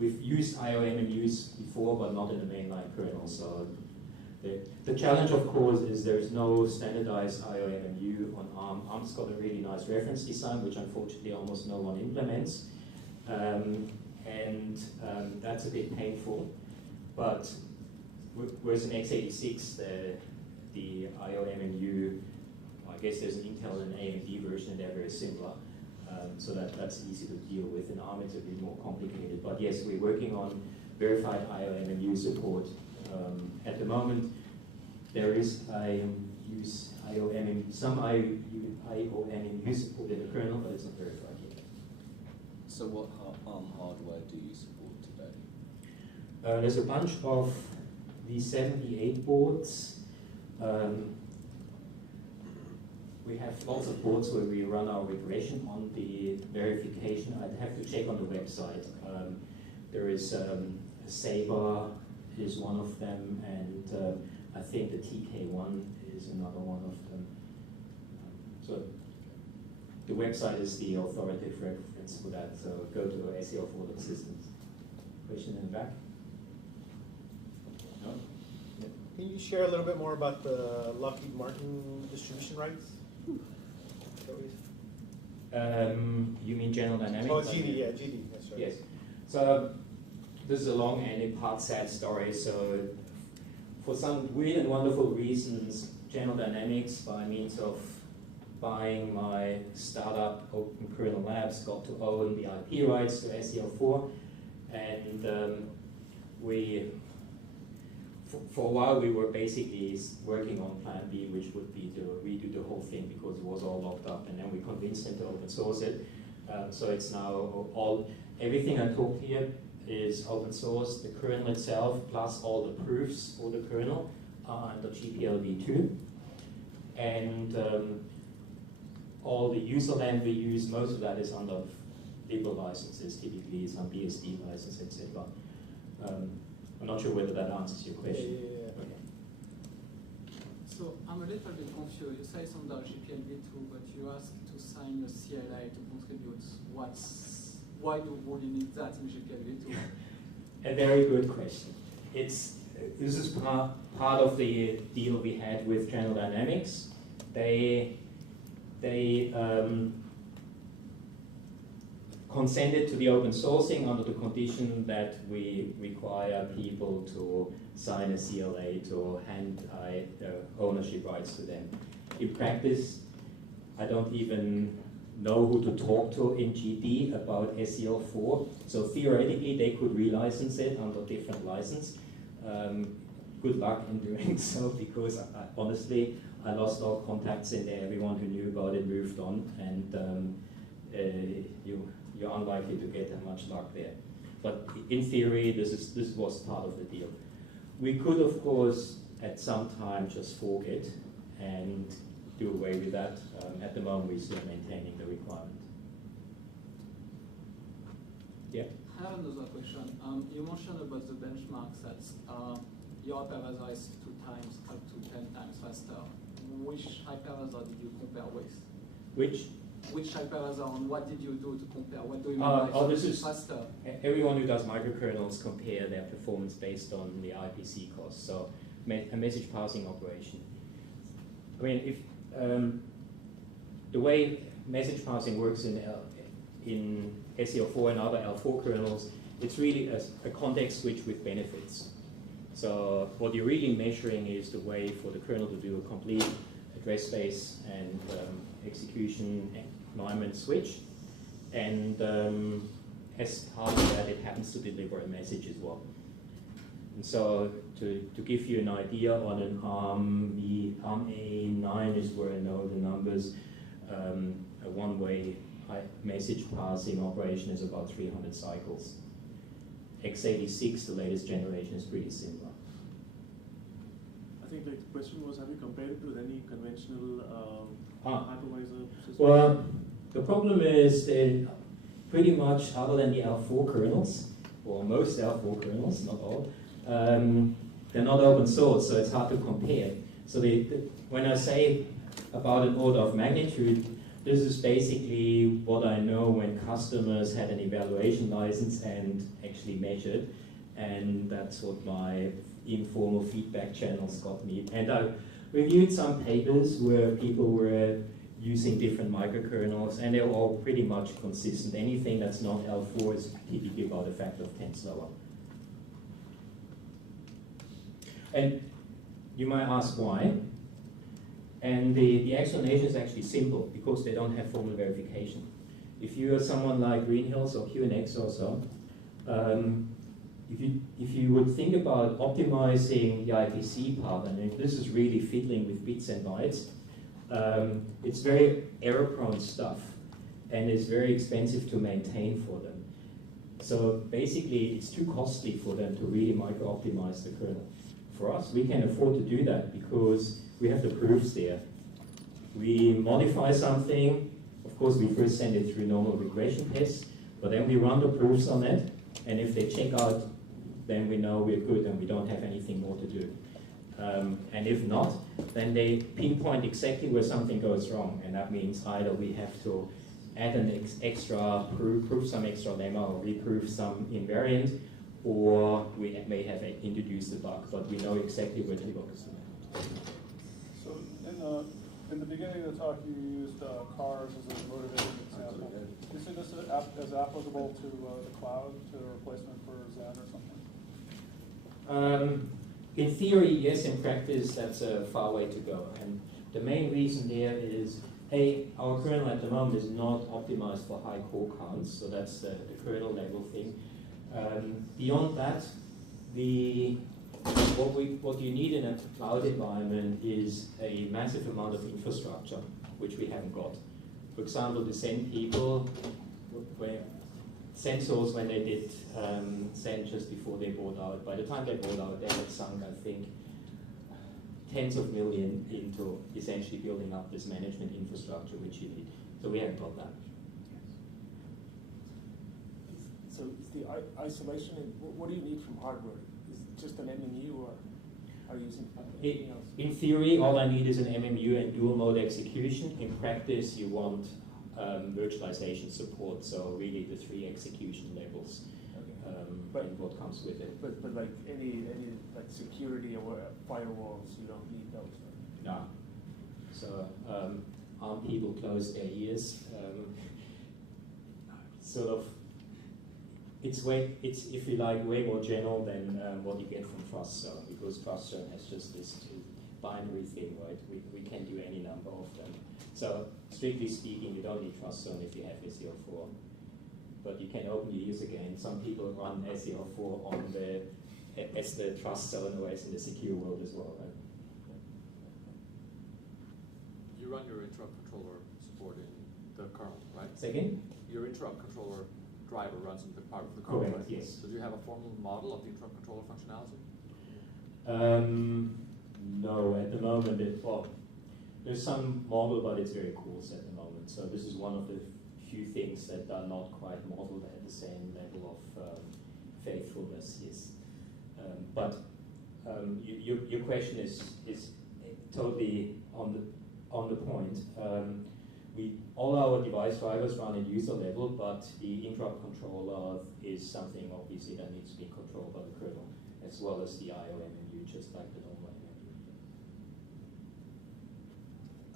We've used IOMMUs before, but not in the mainline kernel. So the challenge, of course, is there's no standardized IOMMU on ARM. ARM's got a really nice reference design, which unfortunately almost no one implements. That's a bit painful. But whereas in x86, the IOMMU, I guess there's an Intel and an AMD version, and they're very similar. So that's easy to deal with. In ARM, it's a bit more complicated. But yes, we're working on verified IOMMU support. At the moment, there is some IOMMU support in the kernel, but it's not verified yet. So what ARM hardware do you support today? There's a bunch of these 78 boards. We have lots of boards where we run our regression on the verification. I'd have to check on the website. There is Saber is one of them, and I think the TK1 is another one of them. So the website is the authoritative reference for that, so go to seL4.systems. Question in the back? No? Yeah. Can you share a little bit more about the Lockheed Martin distribution rights? You mean General Dynamics? Oh, GD, yeah, GD, that's right. Yes. So this is a long and in part sad story. So for some weird and wonderful reasons, General Dynamics, by means of buying my startup Open Kernel Labs, got to own the IP rights to seL4, and for a while we were basically working on Plan B, which would be to redo the whole thing because it was all locked up, and then we convinced them to open source it. So it's now everything I talked here is open source. The kernel itself, plus all the proofs for the kernel, are under GPL-v2. And all the user land we use, most of that is under liberal licenses, typically some BSD license, etc. I'm not sure whether that answers your question. Yeah. Okay. So I'm a little bit confused. You say it's under GPL-v2, but you ask to sign a CLI to contribute. Why do you really need that in GPL-v2? A very good question. This is part of the deal we had with General Dynamics. They consented to the open sourcing under the condition that we require people to sign a CLA to hand ownership rights to them. In practice, I don't even know who to talk to in GD about seL4. So theoretically, they could relicense it under different license. Good luck in doing so, because honestly, I lost all contacts in there. Everyone who knew about it moved on, and you're unlikely to get that much luck there. But in theory, this was part of the deal. We could, of course, at some time just fork it and do away with that. At the moment, we're still maintaining the requirement. Yeah? I have another question. You mentioned about the benchmarks that your hypervisor is 2 times up to 10 times faster. Which hypervisor did you compare with? Which hypervisor, and what did you do to compare? What do you mean by this is faster? Everyone who does microkernels compare their performance based on the IPC cost. So a message passing operation. I mean, if the way message passing works in seL4 and other L4 kernels, it's really a context switch with benefits. So what you're really measuring is the way for the kernel to do a complete address space and execution environment switch. And as part of that, it happens to deliver a message as well. And so to give you an idea on an ARM, the ARM A9 is where I know the numbers. A one-way message passing operation is about 300 cycles. x86, the latest generation, is pretty similar. I think the question was, have you compared it with any conventional hypervisor system? Well, the problem is that pretty much, other than the L4 kernels, or most L4 kernels, not all, they're not open source, so it's hard to compare. So when I say about an order of magnitude, this is basically what I know when customers had an evaluation license and actually measured, and that's what my informal feedback channels got me. And I reviewed some papers where people were using different microkernels, and they're all pretty much consistent. Anything that's not L4 is typically about a factor of 10 slower. And you might ask why. And the explanation is actually simple, because they don't have formal verification. If you are someone like Greenhills or QNX or so, if you would think about optimizing the IPC part, and if this is really fiddling with bits and bytes, it's very error-prone stuff, and it's very expensive to maintain for them. So basically, it's too costly for them to really micro-optimize the kernel. For us, we can afford to do that because we have the proofs there. We modify something, of course we first send it through normal regression tests, but then we run the proofs on it, and if they check out, then we know we're good and we don't have anything more to do. And if not, then they pinpoint exactly where something goes wrong. And that means either we have to add an extra proof some extra lemma, or reproof some invariant, or we may have introduced a bug, but we know exactly where to look. So in the beginning of the talk, you used cars as a motivating example. Do you see this as applicable to the cloud, to a replacement for Zen or something? In theory, yes. In practice, that's a far way to go. And the main reason there is, our kernel at the moment is not optimized for high core counts, so that's the kernel level thing. Beyond that, what you need in a cloud environment is a massive amount of infrastructure, which we haven't got. For example, the Zen people, sensors, when they did Zen just before they bought out, by the time they bought out, they had sunk, I think, tens of millions into essentially building up this management infrastructure which you need. So we haven't got that. So is the isolation, what do you need from hardware? Is it just an MMU, or are you using anything else? In theory, all I need is an MMU and dual mode execution. In practice, you want virtualization support, so really the 3 execution levels, and what comes with it. But like any like security or firewalls, you don't need those, right? No. So ARM people close their ears. Sort of, it's if you like way more general than what you get from TrustZone, because TrustZone has just this binary thing, right? We can do any number of them. So strictly speaking, you don't need TrustZone if you have seL4. But you can open your user again. Some people run seL4 on as the TrustZone OS in the secure world as well, right? You run your interrupt controller support in the kernel, right? Second? Your interrupt controller driver runs in the part of the kernel, Correct, right? yes. So do you have a formal model of the interrupt controller functionality? No, at the moment, there's some model, but it's very coarse at the moment. So this is one of the few things that are not quite modeled at the same level of faithfulness. Yes. But your question is totally on the point. All our device drivers run at user level, but the interrupt controller is something obviously that needs to be controlled by the kernel, as well as the IOMU, just like the normal MMU.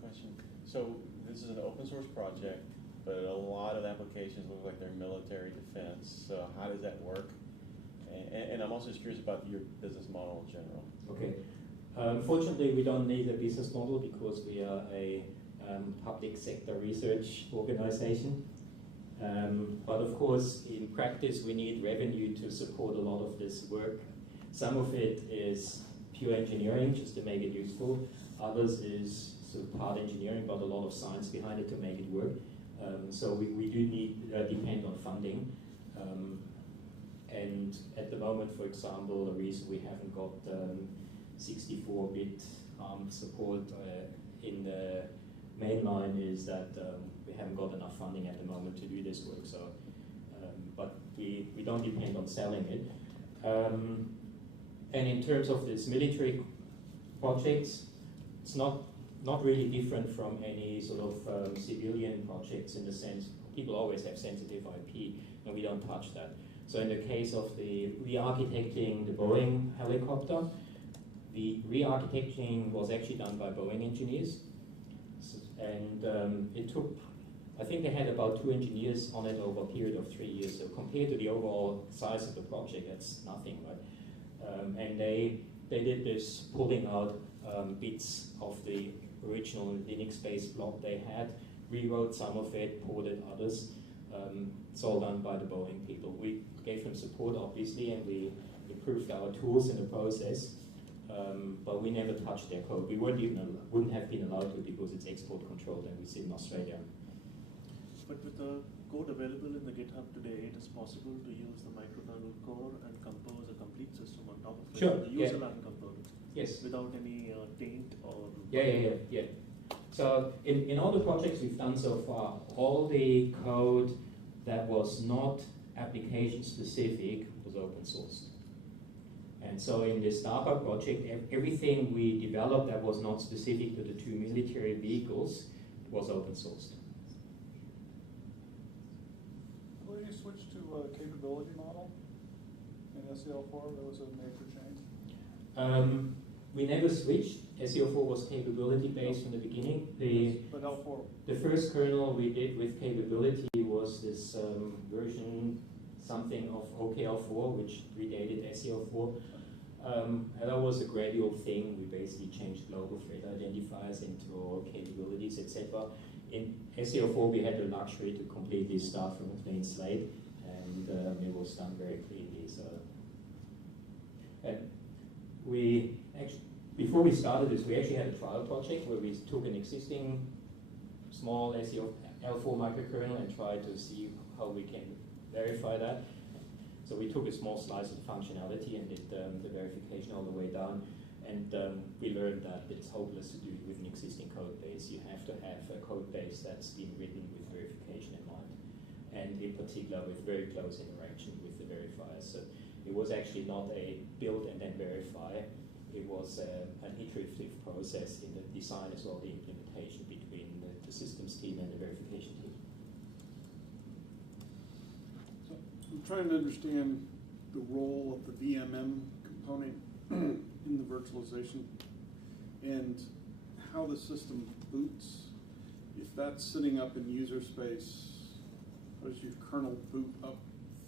Question. So this is an open source project, but a lot of applications look like they're military defense. So how does that work? And I'm also just curious about your business model in general. Okay. Fortunately, we don't need a business model because we are a public sector research organization. But of course, in practice, we need revenue to support a lot of this work. Some of it is pure engineering, just to make it useful. Others is sort of part engineering, but a lot of science behind it to make it work. So we do need depend on funding. And at the moment, for example, the reason we haven't got 64-bit support in the mainline is that we haven't got enough funding at the moment to do this work. So, but we don't depend on selling it. And in terms of this military projects, it's not really different from any sort of civilian projects in the sense people always have sensitive IP, and we don't touch that. So in the case of the re-architecting the Boeing helicopter, the re-architecting was actually done by Boeing engineers. And it took, I think they had about 2 engineers on it over a period of 3 years. So compared to the overall size of the project, that's nothing, right? And they did this pulling out bits of the original Linux-based block they had, rewrote some of it, ported others. It's all done by the Boeing people. We gave them support, obviously, and we improved our tools in the process. But we never touched their code. We wouldn't have been allowed to because it's export controlled and we sit in Australia. But with the code available in the GitHub today, it is possible to use the Micro Kernel core and compose a complete system on top of it. Sure. The user level components. Yes. Without any taint or... Yeah. So in all the projects we've done so far, all the code that was not application specific was open sourced. And so in this DARPA project, everything we developed that was not specific to the two military vehicles was open sourced. Will you switch to a capability model in seL4? That was a major change. We never switched. seL4 was capability based from the beginning. But L4. The first kernel we did with capability was this version something of OKL4, which predated seL4. And that was a gradual thing. We basically changed global thread identifiers into capabilities, etc. In seL4, we had the luxury to completely start from a clean slate, and it was done very cleanly. So, and we actually, before we started this, we actually had a trial project where we took an existing small seL4 microkernel and tried to see how we can verify that. So we took a small slice of functionality and did the verification all the way down, and we learned that it's hopeless to do it with an existing code base. You have to have a code base that's been written with verification in mind, and in particular with very close interaction with the verifiers. So it was actually not a build and then verify. It was an iterative process in the design as well, the implementation between the systems team and the verification team. I'm trying to understand the role of the VMM component in the virtualization and how the system boots. If that's sitting up in user space, how does your kernel boot up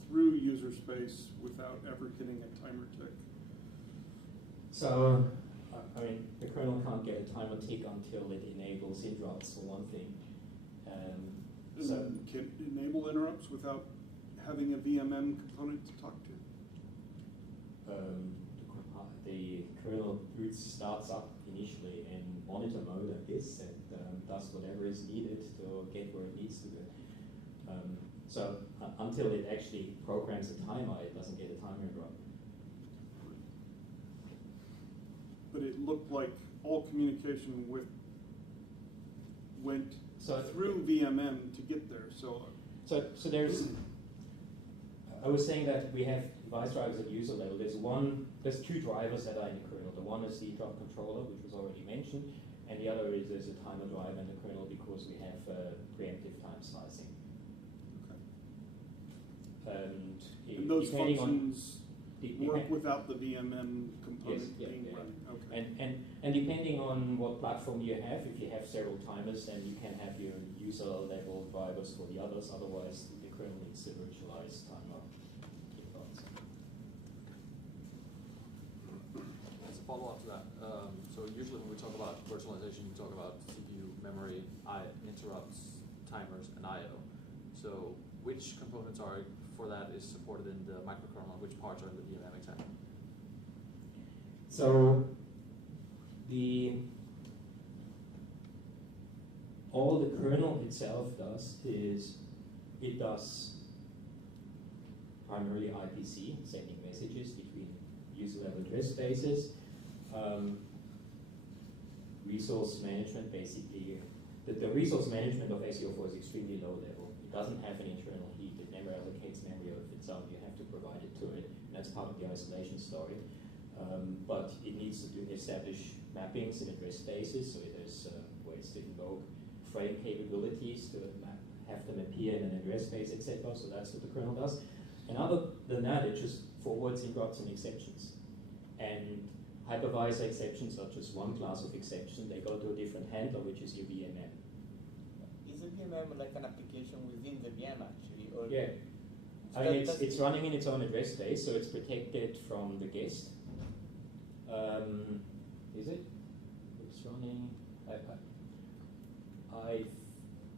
through user space without ever hitting a timer tick? So, I mean, the kernel can't get a timer tick until it enables interrupts, for one thing. So can it enable interrupts without having a VMM component to talk to? The kernel boot starts up initially in monitor mode like this, and does whatever is needed to get where it needs to go. So until it actually programs a timer, it doesn't get a timer interrupt. But it looked like all communication went through VMM to get there. So there's. I was saying that we have device drivers at user level. There's two drivers that are in the kernel. The one is the drop controller, which was already mentioned, and the other is there's a timer driver in the kernel because we have preemptive time slicing. Okay. And those functions work without the VMM component being run. Okay. And depending on what platform you have, if you have several timers, then you can have your user level drivers for the others. Otherwise, the kernel needs to virtualize timer. As a follow-up to that, so usually when we talk about virtualization, we talk about CPU, memory, interrupts, timers, and I/O. So which components are for that is supported in the microkernel, and which parts are in the VMM exactly? So all the kernel itself does is it does primarily IPC, sending messages between user level address spaces. Resource management, basically, the resource management of seL4 is extremely low level. It doesn't have an internal heap. It never allocates memory of its own. You have to provide it to it, and that's part of the isolation story. But it needs to establish mappings in address spaces, so there's ways to invoke frame capabilities to have them appear in an address space, etc. So that's what the kernel does. And other than that, it just forwards interrupts and exceptions. And hypervisor exceptions are just one class of exception. They go to a different handler, which is your VMM. Is a VMM like an application within the VM actually? Or Yeah. So I mean, it's running in its own address space, so it's protected from the guest. Is it? It's running.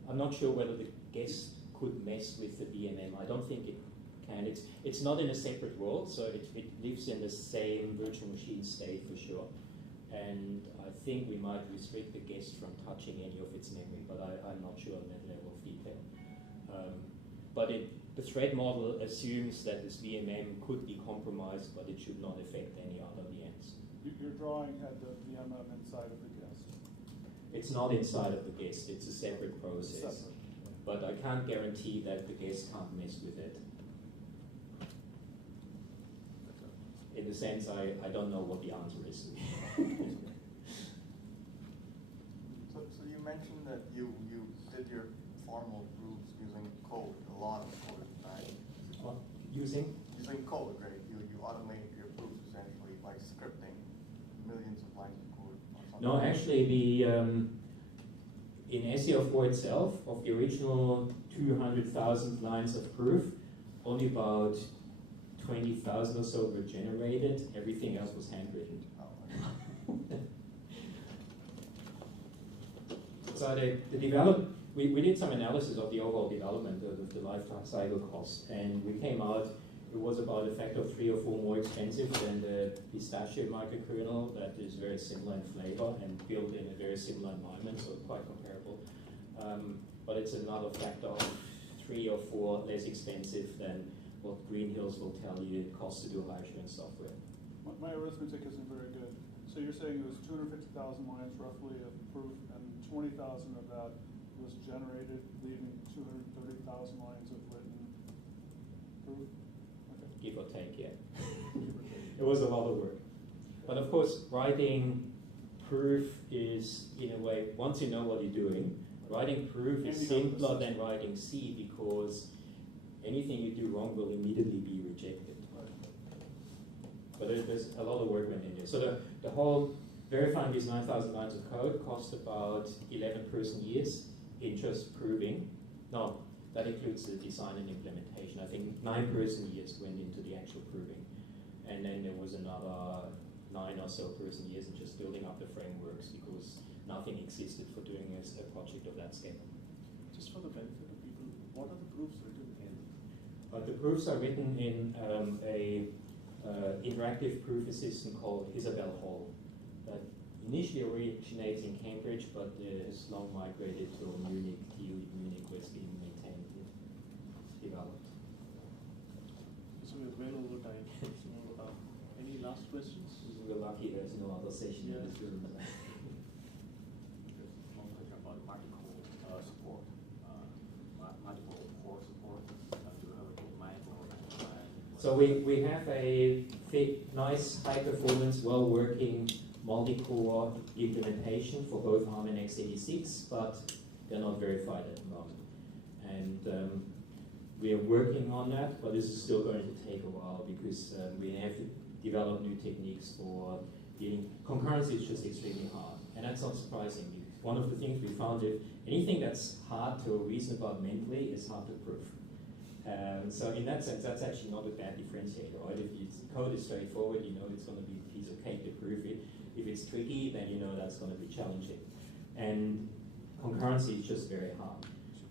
I'm not sure whether the guest could mess with the VMM. I don't think it can. It's not in a separate world, so it lives in the same virtual machine state for sure. And I think we might restrict the guest from touching any of its memory, but I'm not sure on that level of detail. But the thread model assumes that this VMM could be compromised, but it should not affect any other VMs. You're drawing at the VMM inside of the guest. It's not inside of the guest, it's a separate process. Separate. But I can't guarantee that the guest can't mess with it. in the sense I don't know what the answer is. So you mentioned that you did your formal proofs using code, a lot of code, right? Using? Using code, right? You automate your proofs essentially by scripting millions of lines of code or something. No, actually in seL4 itself, of the original 200,000 lines of proof, only about 20,000 or so were generated. Everything else was handwritten. So we did some analysis of the overall development of the life cycle cost, and we came out, it was about a factor of 3 or 4 more expensive than the pistachio micro kernel that is very similar in flavor and built in a very similar environment, so quite comparable. But it's another factor of 3 or 4 less expensive than what Green Hills will tell you it costs to do Heiser and software. My arithmetic isn't very good. So you're saying it was 250,000 lines roughly of proof, and 20,000 of that was generated, leaving 230,000 lines of written proof? Okay. Give or take, yeah. It was a lot of work. But of course, writing proof is, in a way, once you know what you're doing, writing proof is simpler than writing C, because anything you do wrong will immediately be rejected. But there's a lot of work went in there. So the whole verifying these 9,000 lines of code cost about 11 person years in just proving. No, that includes the design and implementation. I think 9 person years went into the actual proving. And then there was another 9 or so person years in just building up the frameworks, because nothing existed for doing a project of that scale. Just for the benefit of people, what are the proofs written in? The proofs are written in a interactive proof assistant called Isabel Hall that initially originates in Cambridge, but has long migrated to Munich, TU Munich, where it's being maintained and developed. So we're well over time. So any last questions? We're lucky there's no other session in this room. One question about multiple support, multiple core support. Do you have a good mind for that? So we have a nice, high-performance, well-working multi-core implementation for both ARM and x86, but they're not verified at the moment. And we are working on that, but this is still going to take a while, because we have to develop new techniques for dealing. Concurrency is just extremely hard, and that's not surprising. One of the things we found is anything that's hard to reason about mentally is hard to prove. So in that sense, that's actually not a bad differentiator, right? If the code is straightforward, you know it's going to be a piece of cake to prove it. If it's tricky, then you know that's going to be challenging. And concurrency is just very hard.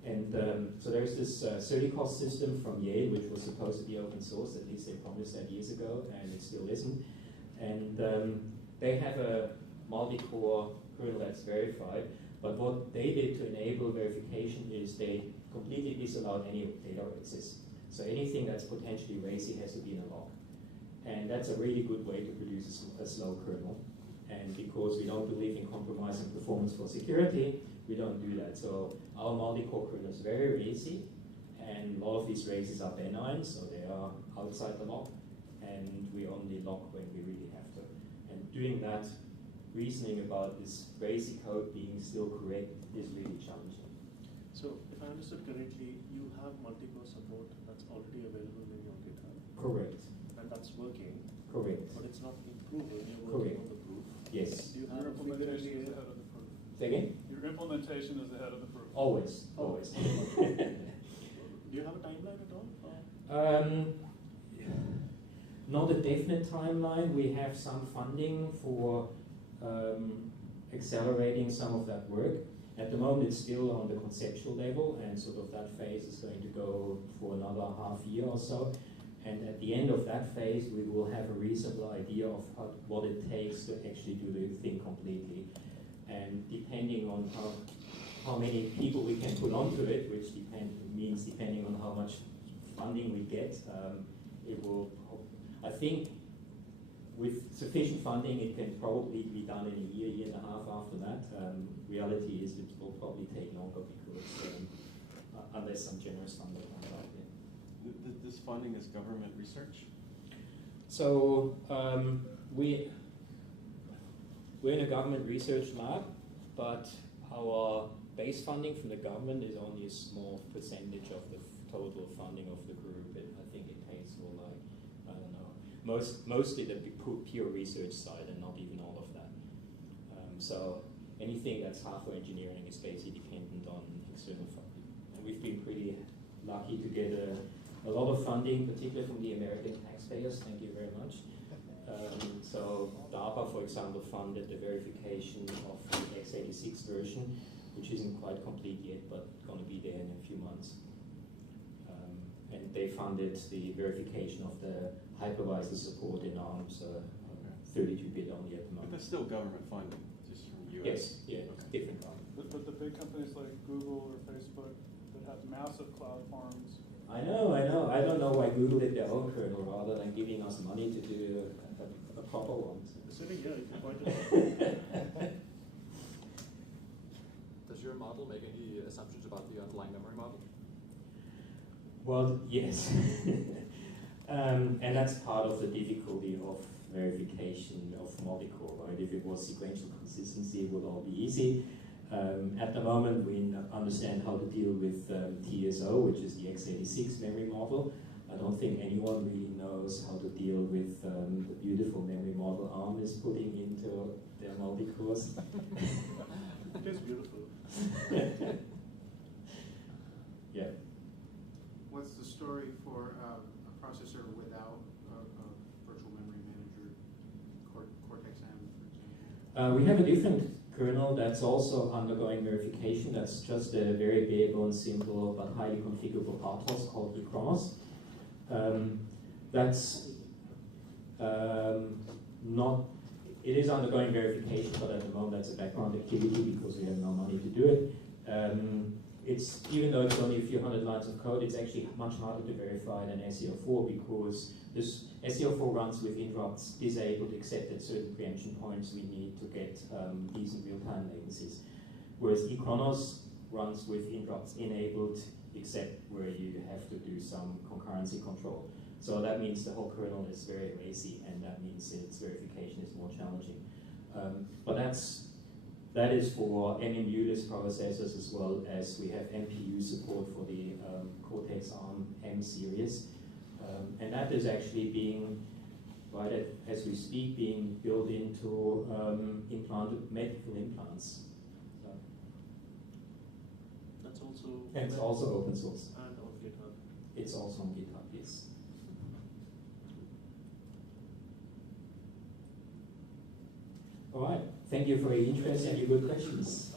And so there's this Certicos system from Yale, which was supposed to be open source, at least they promised that years ago, and it still isn't. And they have a multi-core kernel that's verified, but what they did to enable verification is they completely disallowed any data access. So anything that's potentially racy has to be in a lock. And that's a really good way to produce a slow kernel. And because we don't believe in compromising performance for security, we don't do that. So our multi-core kernel is very racy, and a lot of these races are benign, so they are outside the lock, and we only lock when we really have to. And doing that, reasoning about this racy code being still correct is really challenging. So if I understood correctly, you have multi-core support that's already available in your GitHub. Correct. And that's working. Correct. But it's not improving, you're Correct. working on the proof. Yes. Do you have Your a figure implementation is here? ahead of the proof. Say again? Your implementation is ahead of the proof. Always, always. Do you have a timeline at all? Not a definite timeline. We have some funding for accelerating some of that work. At the moment, it's still on the conceptual level, and sort of that phase is going to go for another half year or so. And at the end of that phase, we will have a reasonable idea of what it takes to actually do the thing completely. And depending on how many people we can put onto it, which means depending on how much funding we get, it will, I think, with sufficient funding, it can probably be done in a year and a half after that. Reality is it will probably take longer, because unless some generous funding comes out. This funding is government research? So we're in a government research lab, but our base funding from the government is only a small percentage of the total funding of the group. I think it pays for like, I don't know, mostly the pure research side and not even all of that. So anything that's hardware engineering is basically dependent on external funding. And we've been pretty lucky to get a lot of funding, particularly from the American taxpayers. Thank you very much. So DARPA, for example, funded the verification of the x86 version, which isn't quite complete yet, but going to be there in a few months. And they funded the verification of the hypervisor support in ARMS, 32-bit only at the But moment. that's still government funding, just from the US. Yes, yeah, Okay. different one. But the big companies like Google or Facebook that have massive cloud farms. I know. I don't know why Google did their own kernel rather than giving us money to do a proper one. Sitting here, you can point it Does your model make any assumptions about the underlying memory model? Well, yes. And that's part of the difficulty of verification of multi-core, right? If it was sequential consistency, it would all be easy. At the moment, we understand how to deal with TSO, which is the x86 memory model. I don't think anyone really knows how to deal with the beautiful memory model ARM is putting into their multi-cores. It is beautiful. Yeah. What's the story for a processor without a virtual memory manager, Cortex-M, for example? We have a different kernel that's also undergoing verification. That's just a very bare bones, simple but highly configurable RTOS called eChronos. That's not. It is undergoing verification, but at the moment that's a background activity because we have no money to do it. It's, even though it's only a few hundred lines of code, it's actually much harder to verify than seL4 because this seL4 runs with interrupts disabled except at certain preemption points we need to get decent real-time latencies. Whereas eChronos runs with interrupts enabled except where you have to do some concurrency control. So that means the whole kernel is very lazy and that means its verification is more challenging. But that is for MMU-less processors as well as we have MPU support for the Cortex-ARM M series. And that is actually being, right as we speak, being built into medical implants. So. That's also. And it's also open source. And on GitHub. It's also on GitHub, yes. All right. Thank you for your interest and your good questions.